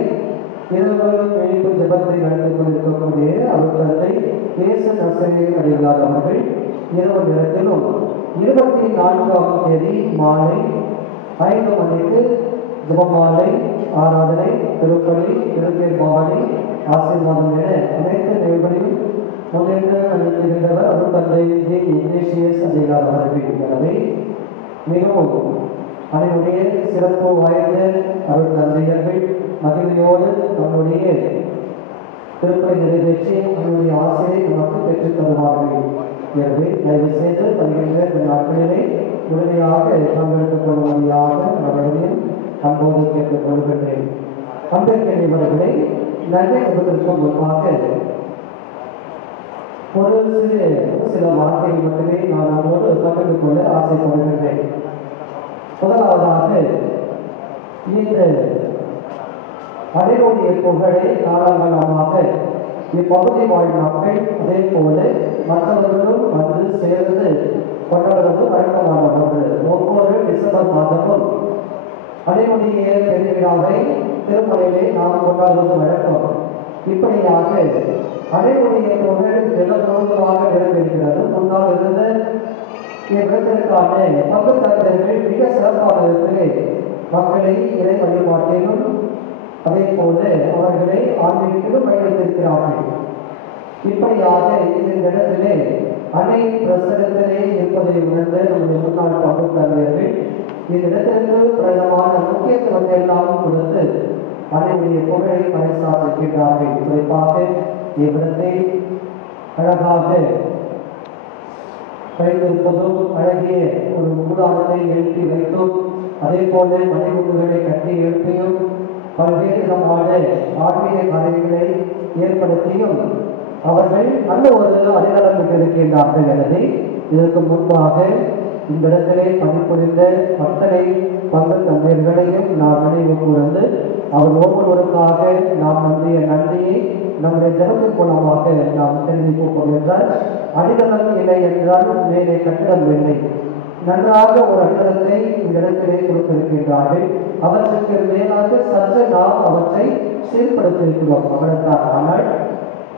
இரவு வெளிப்பு ஜெபத்தை நடத்தி கொண்டிருக்கக்கூடிய அவர்களை பேச நசையில் அடைகிறார். அவர்கள் இரவு நேரத்திலும் 24ஆம் தேதி மாலை 5 மணிக்கு ஜெபமாலை, ஆராதனை, திருப்பலி, திருத்தேர் பவனி, ஆசீர்வாதம் என அனைத்து நிகழ்வுகளையும் முன்னேற்ற அளித்திருந்தவர் அருள் தந்தை இக்னேஷியஸ் அடைகிறார் அவர்கள். எனவே மிகவும் அதனுடைய சிறப்பு வாய்ந்த அருள் தந்தையர்கள் மகிழ்ச்சியோடு நம்முடைய திருப்பை நிறைவேற்றி அவனுடைய ஆசையை நமக்கு பெற்றுத் தருவார்கள். எனவே தயவு செய்து வருகின்ற இந்த நாட்களிலே உடனடியாக பங்கெடுத்துக் கொள்ளும்படியாக அவர்களையும் அன்போடு கேட்டுக் கொள்கின்றேன். அம்பேத்கரை நன்மை என்பதற்கு முன்பாக ஒரு சில வார்த்தைகள் மட்டுமே நான் அவரோடு பகிர்ந்து கொள்ள ஆசைப்படுகின்றேன். முதலாவதாக இந்த அனைவருடைய புகழை காலகாலமாக இப்பகுதி வாழ் மக்கள் அதே போல மற்றவர்களும் வந்து சேர்ந்து கொண்டாடுவது வழக்கமான ஒன்று. ஒவ்வொரு டிசம்பர் மாதமும் அனைவருடைய பெருவிழாவை திருமலையிலே நாம் கொண்டாடுவது வழக்கம். இப்படியாக அனைவருடைய புகழ் நிலப்பொழுதுவாக நிறைந்திருக்கிறது. முன்னால் இருந்த இவ்விடத்திற்கான பங்கு தந்தையர்கள் மிக சிறப்பான விதத்திலே மக்களை இறை வழிபாட்டிலும் அதே போல அவர்களை ஆன்மீகத்திலும் பயணித்திருக்கிறார்கள். இப்படியாக இந்த இடத்திலே அணை பிரசனத்திலே இருப்பதை உணர்ந்த நம்முடைய முன்னாள் பங்கு தந்தையர்கள் இந்த இடத்திற்கு பிரதமான முக்கியத்துவத்தை எல்லாம் கொடுத்து அனைவருடைய புகழை பரிசாற்றுகின்றார்கள். குறிப்பாக இவ்விடத்தை அழகாக வைத்திருப்பதும் அழகிய ஒரு மூலாதத்தை எழுப்பி வைத்தும் அதே போல மனைகுண்டுகளை கட்டி எழுப்பியும் பல்வேறு விதமான ஆன்மீக காரியங்களை ஏற்படுத்தியும் அவர்கள் நல்ல ஒரு அடையாளம் பெற்றிருக்கின்றார்கள். எனவே இதற்கு முன்பாக இந்த இடத்திலே பணிபுரிந்த அத்தனை பங்கு தந்தையர்களையும் நாம் நினைவு கூர்ந்து அவர் ஒவ்வொருவருக்காக நாம் நன்றியை நம்முடைய ஜனத்தின் மூலமாக நாம் தெரிவிப்போம் என்றால் அடித்தளம் இல்லை என்றால் மேலே கட்டிடம் இல்லை. நன்றாக ஒரு அடித்தளத்தை இந்த இடத்திலே கொடுத்திருக்கின்றார்கள். அவற்றுக்கு மேலாக சற்று நாம் அவற்றை சீர்படுத்தியிருக்கிறோம் அவ்வளவுதான். ஆனால்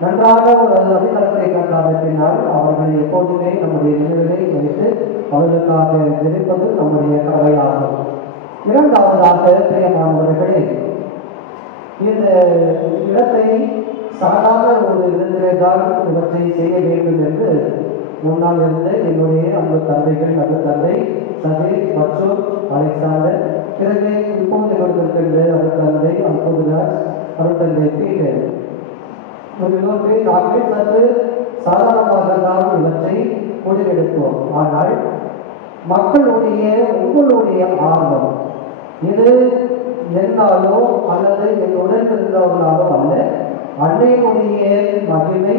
நன்றாக ஒரு அடித்தளத்தை காரணத்தினால் அவர்களை எப்போதுமே நம்முடைய நினைவிலே வைத்து அவர்களுக்காக ஜெபிப்பது நம்முடைய கடமையாகும். இரண்டாவதாக பிரியமானவர்களே, இந்த இடத்தை சாதாரண ஒரு இடத்திலேதான் இவற்றை செய்ய வேண்டும் என்று முன்னால் இருந்த என்னுடைய அன்பு தந்தைகள் நடுத்தந்தை சதீர் மற்றும் அலெக்சாண்டர், பிறகு இப்போது இருக்கின்ற அருட்தந்தை அற்புதராஜ், அருட்தந்தை பீட்டர், நாங்கள் சற்று சாதாரணமாக தான் இவற்றை முடிவெடுத்தோம். ஆனால் மக்களுடைய உங்களுடைய ஆர்வம் இது என்னாலோ அல்லது என்னுடன் இருந்தவர்களாலோ அல்ல, அன்னையுடைய மகிமை,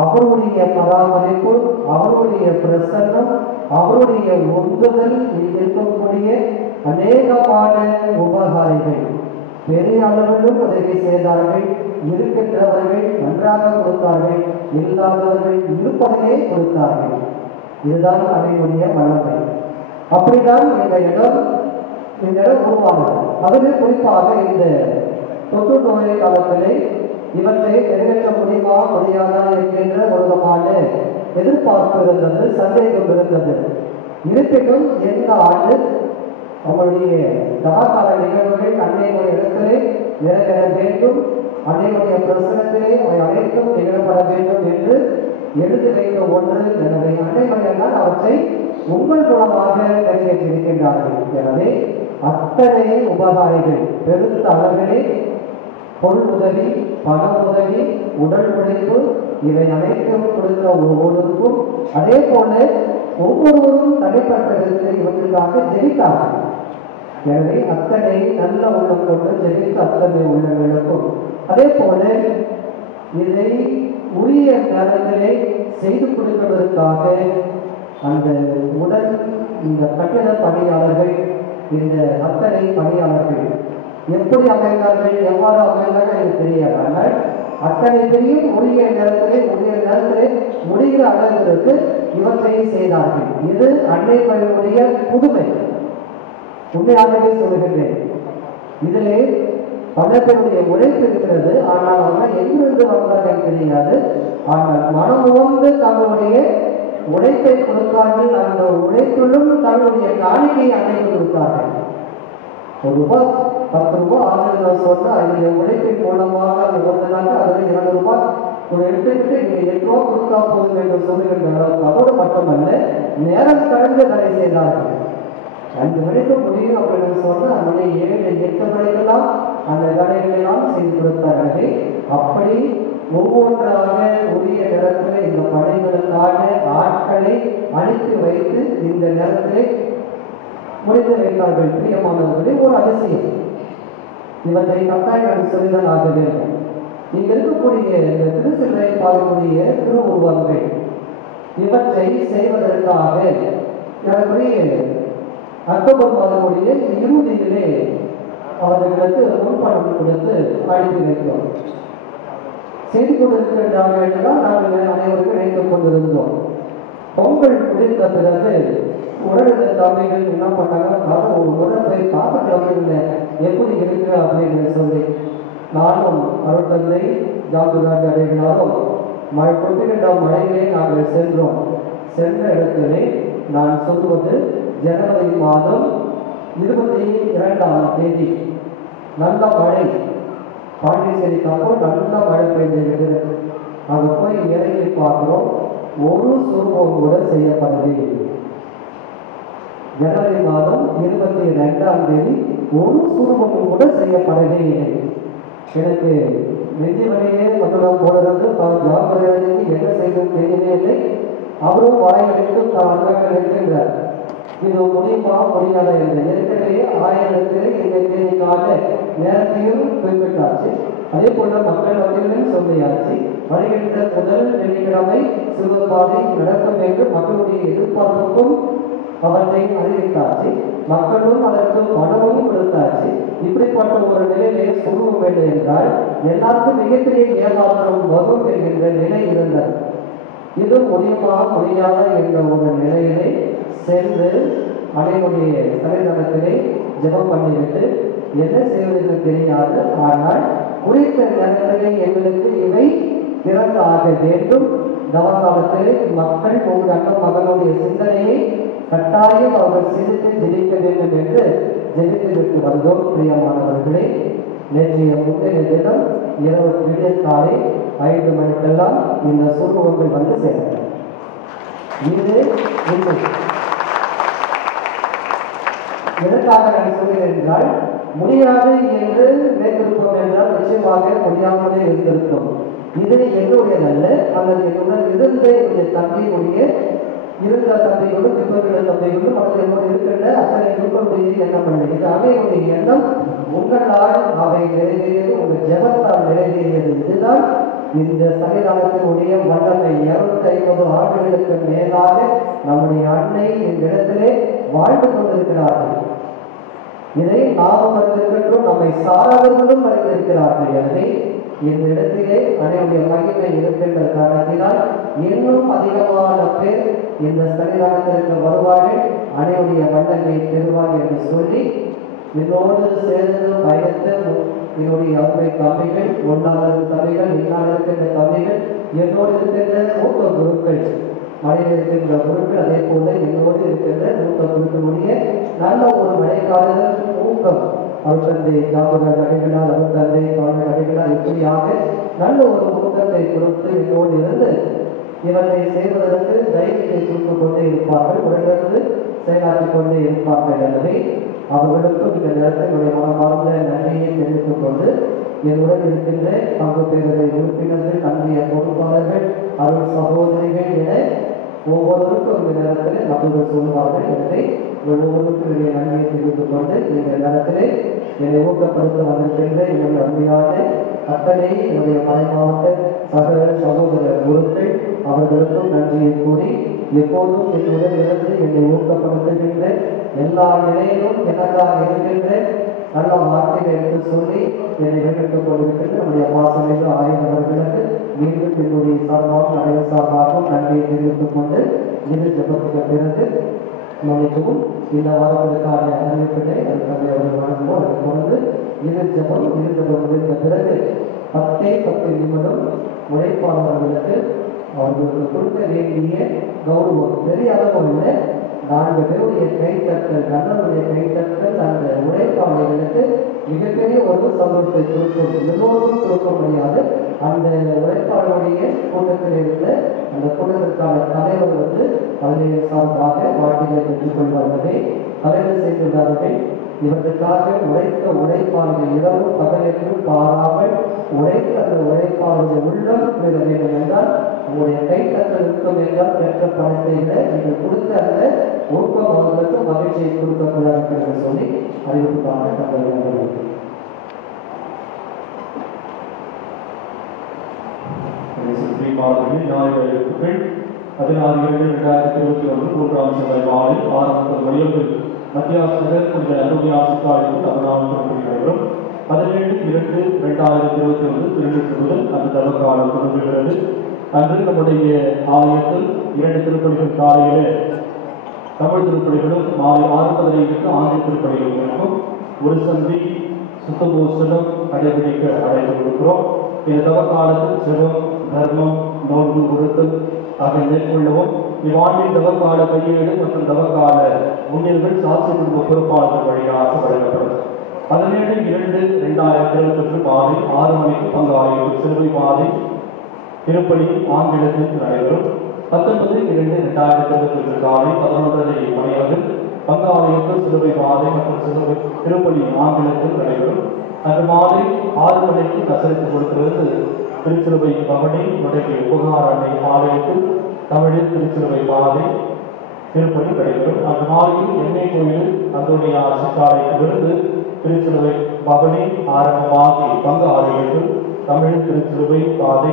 அவருடைய பராமரிப்பு, அவருடைய பிரசன்னம், அவருடைய ஒன்றுதல் இருக்கக்கூடிய அநேகமான உபகாரிகள் பெரிய அளவிலும் உதவி செய்தார்கள். இருக்கின்றவர்கள் நன்றாக கொடுத்தார்கள், இல்லாதவர்கள் இருப்பதையே கொடுத்தார்கள். இதுதான் அன்னையுடைய வல்லமை. அப்படிதான் இந்த இடம் உருவானது. அதில் குறிப்பாக இந்த தொற்று நோய் காலத்திலே இவற்றை நிறைவேற்ற முடியுமா முடியாதா என்கின்ற ஒரு விதமான எதிர்பார்ப்பு இருந்தது, சந்தேகம் இருந்தது. இருப்பினும் எந்த ஆண்டு அவருடைய தவக்கால நிகழ்வுகள் அன்னையுடைய இடத்திலே நிறைவேற வேண்டும், அன்னையுடைய பிரசனத்திலே அவை அனைத்தும் நிகழப்பட வேண்டும் என்று எழுதி வைத்த ஒன்று. எனவே அன்னைவர்கள் அவற்றை உங்கள் மூலமாக நிறைவேற்றியிருக்கின்றார்கள். எனவே அத்தனை உபகாரிகள் பெருத்த அளவிலே பொருள் உதவி, பண உதவி, உடல் உழைப்பு இவை அனைத்தும் கொடுத்த ஒவ்வொருவருக்கும், அதே போல ஒவ்வொருவரும் தனிப்பட்ட விதத்தில் இவற்றுக்காக ஜெயித்தார்கள். எனவே அத்தனை நல்ல உள்ளம் கொண்டு ஜெயித்த அத்தனை உள்ளங்களுக்கும், அதே போல இதை உரிய நேரத்திலே செய்து கொடுப்பதற்காக அந்த உடல் இந்த கட்டிட பணியாளர்கள், இந்த அத்தனை பணியாளர்கள் எப்படி அமைந்தார்கள், எவ்வாறு அமைந்தார்கள் எனக்கு தெரியாது. ஆனால் அத்தனை பேரையும் உரிய நேரத்திலே முடிகிற அளவிற்கு இவற்றை செய்தார்கள். இது அன்னைகளுடைய புதுமை. உண்மையாகவே சொல்லுகின்றேன், இதிலே பல பேருடைய உழைப்பு இருக்கிறது. ஆனால் அவர்கள் எங்கிருந்து வந்தார்கள் தெரியாது. ஆனால் மனம் உணர்ந்து தங்களுடைய உழைப்பை கொடுத்தார்கள். அந்த உழைப்பிலும் தங்களுடைய காணிக்கையை அன்னைக்கு கொடுத்தார்கள். ₹1, ₹10 ஆகுதுன்னு சொன்னால் அதில் உழைப்பின் மூலமாக அந்த ஒருத்தனாக அதில் ₹2 ஒரு எடுத்துக்கிட்டு நீங்கள் ₹8 கொடுத்தா போதும் என்று சொல்லுகின்ற அளவுக்கு அதோடு மட்டுமல்ல, நேரம் கடந்து வேலை செய்தார்கள். 5 மணிக்கு முடியும் அப்படின்னு சொன்னால் மணி 7, 8 மணிக்கெல்லாம் அந்த வேலைகளெல்லாம் செய்து கொடுத்தார்கள். அப்படி ஒவ்வொன்றாக உரிய நேரத்தில் இந்த பணிகளுக்கான ஆட்களை அனுப்பி வைத்து இந்த நேரத்திலே முடித்து வைத்தார்கள். பிரியமானவர்களே, ஒரு அதிசயம். இவற்றை கட்டாயம் சொல்லிதான் ஆக வேண்டும். இங்க இருக்கக்கூடிய இந்த திருச்சிலை பார்க்கக்கூடிய திருவுருவங்கள் இவற்றை செய்வதற்காக எனக்குரிய அக்டோபர் மாதமுடைய இறுதியிலே அவர்களுக்கு முன்பணம் கொடுத்து அனுப்பி வைத்தோம். செய்து கொண்டிருக்கின்றார்கள் என்றுதான் நாங்கள் அனைவருக்கும் நினைத்துக் கொண்டிருந்தோம். பொங்கல் முடிந்த பிறகு உடனே தம்பிகள் என்ன பண்ணாங்க, ஒரு முறை போய் பார்த்துட்டு வந்து எப்படி இருக்கு அப்படின்னு சொல்லி நானும் அருட்தந்தை ஜாம்புராஜ் அடைகளாலும் மழை கொண்டுகின்ற மழையிலே நாங்கள் சென்றோம். சென்ற இடத்திலே நான் சொல்வது ஜனவரி மாதம் 22ஆம் தேதி நல்ல மழை, பாண்டிச்சேரிக்கு அப்புறம் நல்ல மழை பெய்து. அங்கே போய் இறங்கி பார்க்குறோம், ஒரு சுருபம் கூட செய்யப்படவில்லை. ஜனவரி மாதம் 22ஆம் தேதி ஒரு சுருபம் கூட செய்யப்படவே இல்லை. எனக்கு நெஞ்சு வழியே மதுரம் போடுறது ஜாபுரைக்கு என்ன செய்வது தெரியவே இல்லை. அவரும் வாயிலிட்டு தான் இருக்கின்றார். இது முடியுமா முடியாத என்று ஏற்கனவே 1000 இந்த தேதிக்கான நேரத்தையும் குறிப்பிட்டாச்சு. அதே போல மக்கள் மத்தியிலும் சொல்லியாச்சு. வருகின்ற முதல் வெள்ளிக்கிழமை சிவபாதை நடக்கும் என்று மக்களுடைய எதிர்பார்ப்புக்கும் அவற்றை அறிவித்தாச்சு. மக்களும் அதற்கு பணமும் கொடுத்தாச்சு. இப்படிப்பட்ட ஒரு நிலையிலே சொல்ல வேண்டும் என்றால் எல்லாருக்கும் மிகப்பெரிய ஏமாற்றம் வரும் என்கின்ற நிலை இருந்தது. இது முடியுமா முடியாத என்ற ஒரு நிலையிலே சென்று அனைவருடைய தலைநகரத்திலே ஜெபம் பண்ணிவிட்டு என்ன செய்வதற்கு தெரியாது. ஆனால் குறித்த நேரத்திலே எங்களுக்கு இவை திறந்தாக வேண்டும். தவக்காலத்திலே மக்கள் உங்கள் அண்ணன் மகனுடைய சிந்தனையை கட்டாயம் அவர்கள் சிந்தித்து ஜெயிக்க வேண்டும் என்று ஜெயித்துவிட்டு வந்தோம். பிரியமானவர்களே, நேற்றைய முந்தைய தினம் இரவு விடியற்காலை 5 மணிக்கெல்லாம் இந்த சுருவங்கள் வந்து சேர்ந்தன. இது உண்மை. எதற்காக நான் சொல்கிறேன் என்றால், முடியாது என்று நினைத்திருப்போம் என்றால் நிச்சயமாக முடியாமலே இருந்திருக்கும். இது என்னுடையதல்ல, அல்லது என்னுடன் இருந்த என்னுடைய தம்பியுடைய தம்பியோடு திருப்பதியுடைய தம்பியோடு மனதில் என்னோடு இருக்கின்ற அத்தனை குடும்பமுடைய எண்ணம் பண்ணி இது அவையுடைய எண்ணம் உங்களால் அவை நிறைவேறியது, உங்கள் ஜெபத்தால் நிறைவேறியது. இதுதான் இந்த சன்னிதானத்தினுடைய வல்லமை. 250 ஆண்டுகளுக்கு மேலாக நம்முடைய அன்னை இந்த இடத்திலே வாழ்ந்து கொண்டிருக்கிறார்கள். இதை நாம் அறிந்திருக்கின்றோம், நம்மை சாராதவர்களும் அறிந்திருக்கிறார்கள். எனவே இந்த இடத்திலே அன்னையுடைய மகிமை இருக்கின்ற காரணத்தினால் இன்னும் அதிகமான பேர் இந்த சன்னிதானத்திற்கு வருவார்கள், அன்னையுடைய வல்லமை பெறுவார்கள் என்று சொல்லி என்னோடு சேர்ந்து பயணித்த என்னுடைய அருமை தம்பிகள், 1வது தம்பிகள், என்னால் இருக்கின்ற தம்பிகள், என்னோடு இருக்கின்ற மூத்த குருக்கள், மலையில் இருக்கின்ற குருக்கள், அதே போல என்னோடு இருக்கின்ற மூத்த குருக்களுடைய நல்ல ஒரு மழைக்காலங்கள் ஊக்கம் அவர்தந்தை ஜாபகர் அடைகளால் அவர்தந்தை காவல் அடைகளால் இப்படியாக நல்ல ஒரு ஊக்கத்தை கொடுத்து என்னோடு இருந்து இவற்றை செய்வதற்கு தைரியத்தை கொடுத்துக் கொண்டே இருப்பார்கள், உடனிருந்து செயலாற்றிக் கொண்டே இருப்பார்கள். எனவே அவர்களுக்கும் இந்த நேரத்தில் என்னுடைய மனமார்ந்த நன்றியை தெரிவித்துக் கொண்டு என்னுடன் இருக்கின்ற பங்கு பேரவை உறுப்பினர்கள், அன்றைய பொறுப்பாளர்கள், அருள் சகோதரிகள் என ஒவ்வொருவருக்கும் இந்த நேரத்தில் மக்கள் சொல்வார்கள். எனவே ஒவ்வொருவருக்கும் என்னுடைய நன்றியை தெரிவித்துக் கொண்டு இந்த நேரத்திலே என்னை ஊக்கப்படுத்த வந்திருக்கின்ற என்னுடைய அருமையான அத்தனை என்னுடைய மலை மாவட்ட சகோதர குருக்கள் அவர்களுக்கும் நன்றியை கூறி, எப்போதும் என்னுடன் இருந்து என்னை ஊக்கப்படுத்துகின்ற எல்லா நிலையிலும் எனக்காக இருக்கின்ற நல்ல வார்த்தைகளை எடுத்து சொல்லி என்னை வெளியிட்டுக் கொண்டிருக்கின்ற நம்முடைய பாசமிகு ஆய்வர்களுக்கு மீண்டும் என்னுடைய சார்பாகவும் அனைவரு சார்பாகவும் நன்றியை தெரிவித்துக் கொண்டு இது ஜெபத்துக்கு பிறகு மன்னிக்கவும் இந்த வாரத்திற்கான அறிவிப்பினை அதுக்காக அவர்கள் வழங்குவோம். அதை தொடர்ந்து இது ஜெபம் முடிந்த பிறகு 10 நிமிடம் உழைப்பாளர்களுக்கு அவர்களுக்கு கொடுக்க வேண்டிய கௌரவம் பெரிய அளவு இல்லை. 4 பேருடைய கைத்தட்டல், கண்ணனுடைய கைத்தட்டல் அந்த உழைப்பாளர்களுக்கு மிகப்பெரிய ஒரு சந்தோஷத்தை கொடுக்கும். எல்லோரும் கொடுக்க முடியாது. அந்த உழைப்பாளருடைய கூட்டத்தில் இருந்த அந்த கூட்டத்திற்கான தலைவர் பதினேழு சார்பாக வாழ்க்கையை பெற்றுக் கொள்வார்களே தலைவர் செய்துள்ளார்கள். இவற்றுக்காக உழைத்த உழைப்பாளர்கள் இரவு பகலிலும் பாராமல் உழைத்த அந்த உழைப்பாளருடைய உள்ளம் பெற வேண்டும் என்றால் உங்களுடைய கைத்தட்டல் இருக்கும் என்றால் பெற்ற பணத்தை விட நீங்கள் கொடுத்த அந்த ஊக்கம் அவர்களுக்கு மகிழ்ச்சியை கொடுக்கக்கூடாது என்று சொல்லி அறிவிப்பு ஞாயிறு எழுத்துக்கள் 16/2/2021 மூன்றாம் செவ்வாய் மாலை 6:30 மணிக்கு மத்தியாசிரியர் புனித அருமையாசிக்காரிக்கு தமிழ்நாடு நடைபெறும். 17/2/2021 திருநெல்வேலி முதல் அந்த தவக்காலம் தொடங்குகிறது. அன்று நம்முடைய ஆலயத்தில் 2 திருப்பலிகள் காலையிலே தமிழ் திருப்பலிகளும் மாலை 6:15 ஆங்கில திருப்பலிகளும் இருக்கும். ஒரு சந்தி சுத்தபோசனம் கடைபிடிக்க அழைத்து கொடுக்கிறோம். இந்த தவக்காலத்தில் செல்வம், தர்மம், நோன்பு, ஒழுக்கம் ஆகிய மேற்கொள்ளவும் இவ்வாண்டின் தவக்கால கையேடு மற்றும் தவக்கால முன்னியர்கள் சாட்சி குடும்ப பொறுப்பாளர்கள் வழியாக வழங்கப்படும். 17/2/2021 மாலை 6 மணிக்கு பங்காளிகள் சிறுவை மாலை திருப்பலி ஆங்கிலத்தில் நடைபெறும். 19/2/2021 காலை 11:30 மணியளவில் பங்காளிகள் சிறுவை மாலை மற்றும் சிறுவை திருப்பலி ஆங்கிலத்தில் நடைபெறும். அன்று மாலை 6 மணிக்கு கசரித்து கொடுக்கிறது திருச்சிலுவை பவனி தொடங்கிய உபகார அன்னை ஆலயத்தில் தமிழில் திருச்சிலுவை பாதை திருப்பலி நடைபெறும். அந்த மாலையில் எண்ணெய் கோயில் அந்தோனியா சிக்காலையிலிருந்து திருச்சிலுவை பவனி ஆரம்பமாகி பங்கு ஆலயத்தில் தமிழில் திருச்சிலுவை பாதை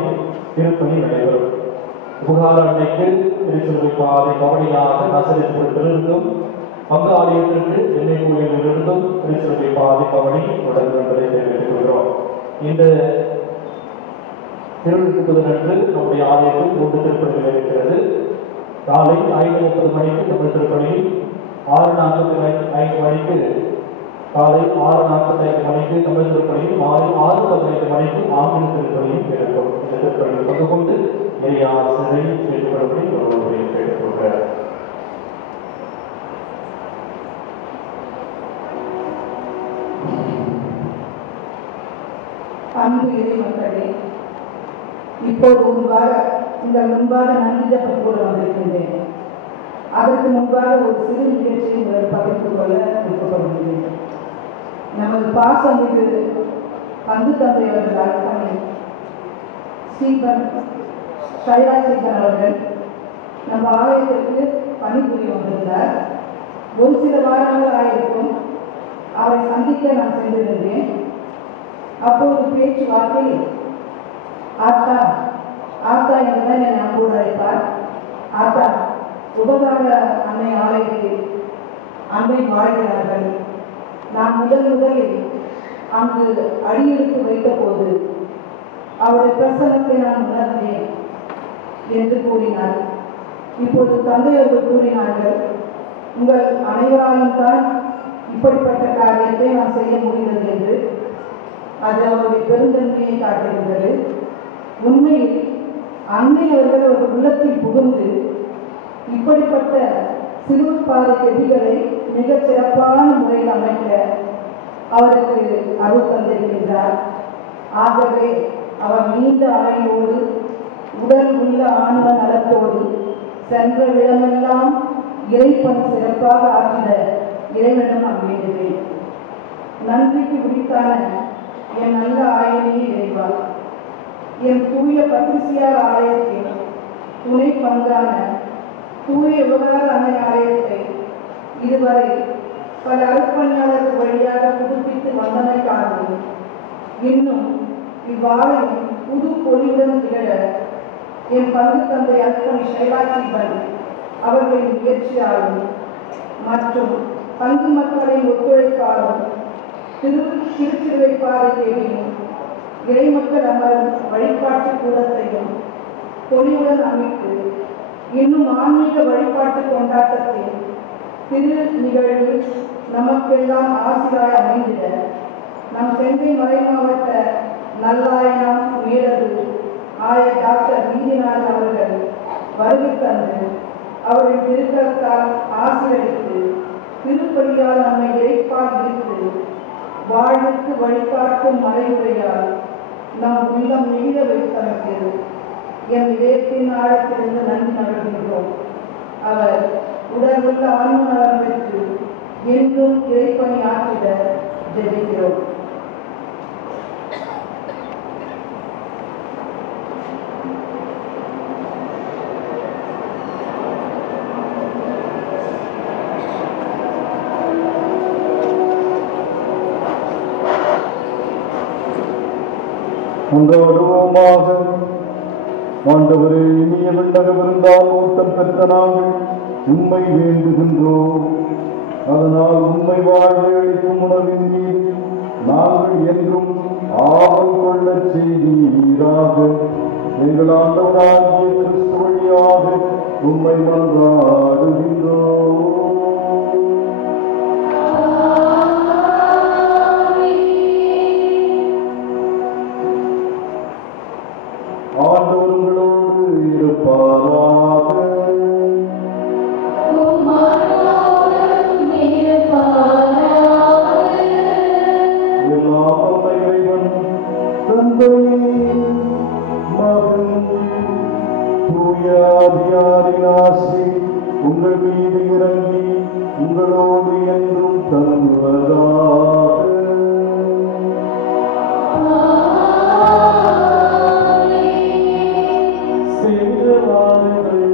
திருப்பலி நடைபெறும். உபகார அன்னைக்கு திருச்சிலுவை பாதை பவனியாக நசரித்து கொடுத்திருந்தும் பங்கு ஆலயத்திற்கு எண்ணெய் கோயிலிலிருந்தும் திருச்சிலுவை பாதை பவனி தொடர்பு என்பதை தெரிவித்துக் கொள்கிறோம். இந்த திருவிழாக்கு நம்முடைய ஆலயத்தில் 3 திருப்பலிகள் இருக்கிறது. காலை 5:30 மணிக்கு தமிழ் திருப்பலியில், 6:45 மணிக்கு காலை 6:45 மணிக்கு தமிழ் திருப்பணியும் மாலை 6:15 மணிக்கு ஆங்கில திருப்பணியும் இருக்கும். இந்த திருப்பணியில் பங்கு கொண்டு இறையாசிரை செயல்படும்படி ஒருவரை கேட்டுக்கொள்கிறார். அன்பு இறை மக்களே, இப்போது உங்கள் முன்பாக நன்றி ஜெபம் கூற வந்திருக்கின்றேன். அதற்கு முன்பாக ஒரு சிறு நிகழ்ச்சியை உங்கள் பகிர்ந்து கொள்ள விருப்பப்படுகிறேன். நமது பாசமிகு பங்கு தந்தை அவர்கள் அர்ப்பணி ஷைலா ஸ்ரீபன் அவர்கள் நம்ம ஆலயத்திற்கு பணிபுரிய வந்திருந்தார். ஒரு சில வாரங்கள் ஆயிருக்கும் அவரை சந்திக்க நான் சென்றிருந்தேன். அப்போது பேச்சுவார்த்தை ஆத்தா ஆத்தா என்றுதான் என்னை அன்போடு அழைப்பார். ஆத்தா உபகார அன்னை ஆலயத்தில் அன்னை வாழ்கிறார்கள். நான் முதலில் அங்கு அடியெடுத்து வைத்த போது அவருடைய பிரசனத்தை நான் உணர்ந்தேன் என்று கூறினார். இப்போது தந்தையர்கள் கூறினார்கள், உங்கள் அனைவராலும் தான் இப்படிப்பட்ட காரியத்தை நான் செய்ய முடிகிறது என்று. அது அவருடைய பெருந்தன்மையை காட்டுகின்றது. உண்மையில் அன்னை அவர்கள் ஒரு உள்ளத்தில் புகுந்து இப்படிப்பட்ட சிறுபாதை செடிகளை மிக சிறப்பான முறையில் அமைக்க அவருக்கு அருள் தந்திருக்கின்றார். ஆகவே அவர் நீண்ட ஆயுளோடு உடல் உள்ள ஆன்ம நலத்தோடு சென்ற விடமெல்லாம் இறைப்பணி சிறப்பாக ஆற்றிட இறைவனிடம் நான் வேண்டுகிறேன். நன்றிக்கு உரித்தான என் நல்ல ஆயனையே இறைவா, என் தூய பத்திரிசியார் ஆலயத்தின் துணை பங்கான தூய விவகார அன்னை ஆலயத்தை இதுவரை பல அருட்பணியாளர்கள் வழியாக புதுப்பித்து வந்தமைக்காகவும் இன்னும் இவ்வாலயம் புது பொலியுடன் திகழ என் பங்கு தந்தை அர்ப்பணி ஷைலா ஸ்ரீபன் அவர்களின் முயற்சியாலும் மற்றும் பங்கு மக்களின் ஒத்துழைப்பாலும் திருச்சிறுவைப்பாறை தேவையும் இறைமக்கள் அமரும் வழிபாட்டு கூடத்தையும் பொலியுடன் அமைத்து இன்னும் ஆன்மீக வழிபாட்டு கொண்டாட்டத்தில் திரு நிகழ்வு நமக்கெல்லாம் ஆசிராய் அமைந்திட நம் சென்னை மறை மாவட்ட நல்லாயனம் மேலது ஆய டாக்டர் நீதிநாதன் அவர்கள் வருகை தந்து அவரின் திருக்கரத்தால் ஆசீர்வதித்து திருப்பலியால் நம்மை இறைப்பால் ஈர்த்து வாழ்வுக்கு வழிகாட்டும் மறைவுரையால் நம் உள்ளம் நெகிழ வைத்தமைக்கிறது. என் இதயத்தின் ஆழத்திலிருந்து நன்றி நல்கின்றோம். அவர் உடலுள்ள ஆன்ம நலம் பெற்று என்றும் இறைப்பணி ஆற்றிட ஜெபிக்கிறோம். கொண்டாடுவோமாக. ஆண்டவரே, இனிய விண்ணகமிருந்தால் ஊட்டம் பெற்ற நாங்கள் உண்மை வேண்டுகின்றோம். அதனால் உண்மை வாழ்வை அளிக்கும் உணவின் மீது நாங்கள் என்றும் ஆவல் கொள்ள செய்வீராக. எங்கள் ஆண்டவராகிய கிறிஸ்து வழியாக உண்மை மன்றாடுகின்றோம். ஆண்டவர்களோடு இருப்பாராக. எல்லாம் இறைவன் தந்தை மகன் தூய ஆவியாரின் ஆசி உங்கள் மீது இறங்கி உங்களோடு என்றும் தங்குவதாக. சென்ற வாரங்களை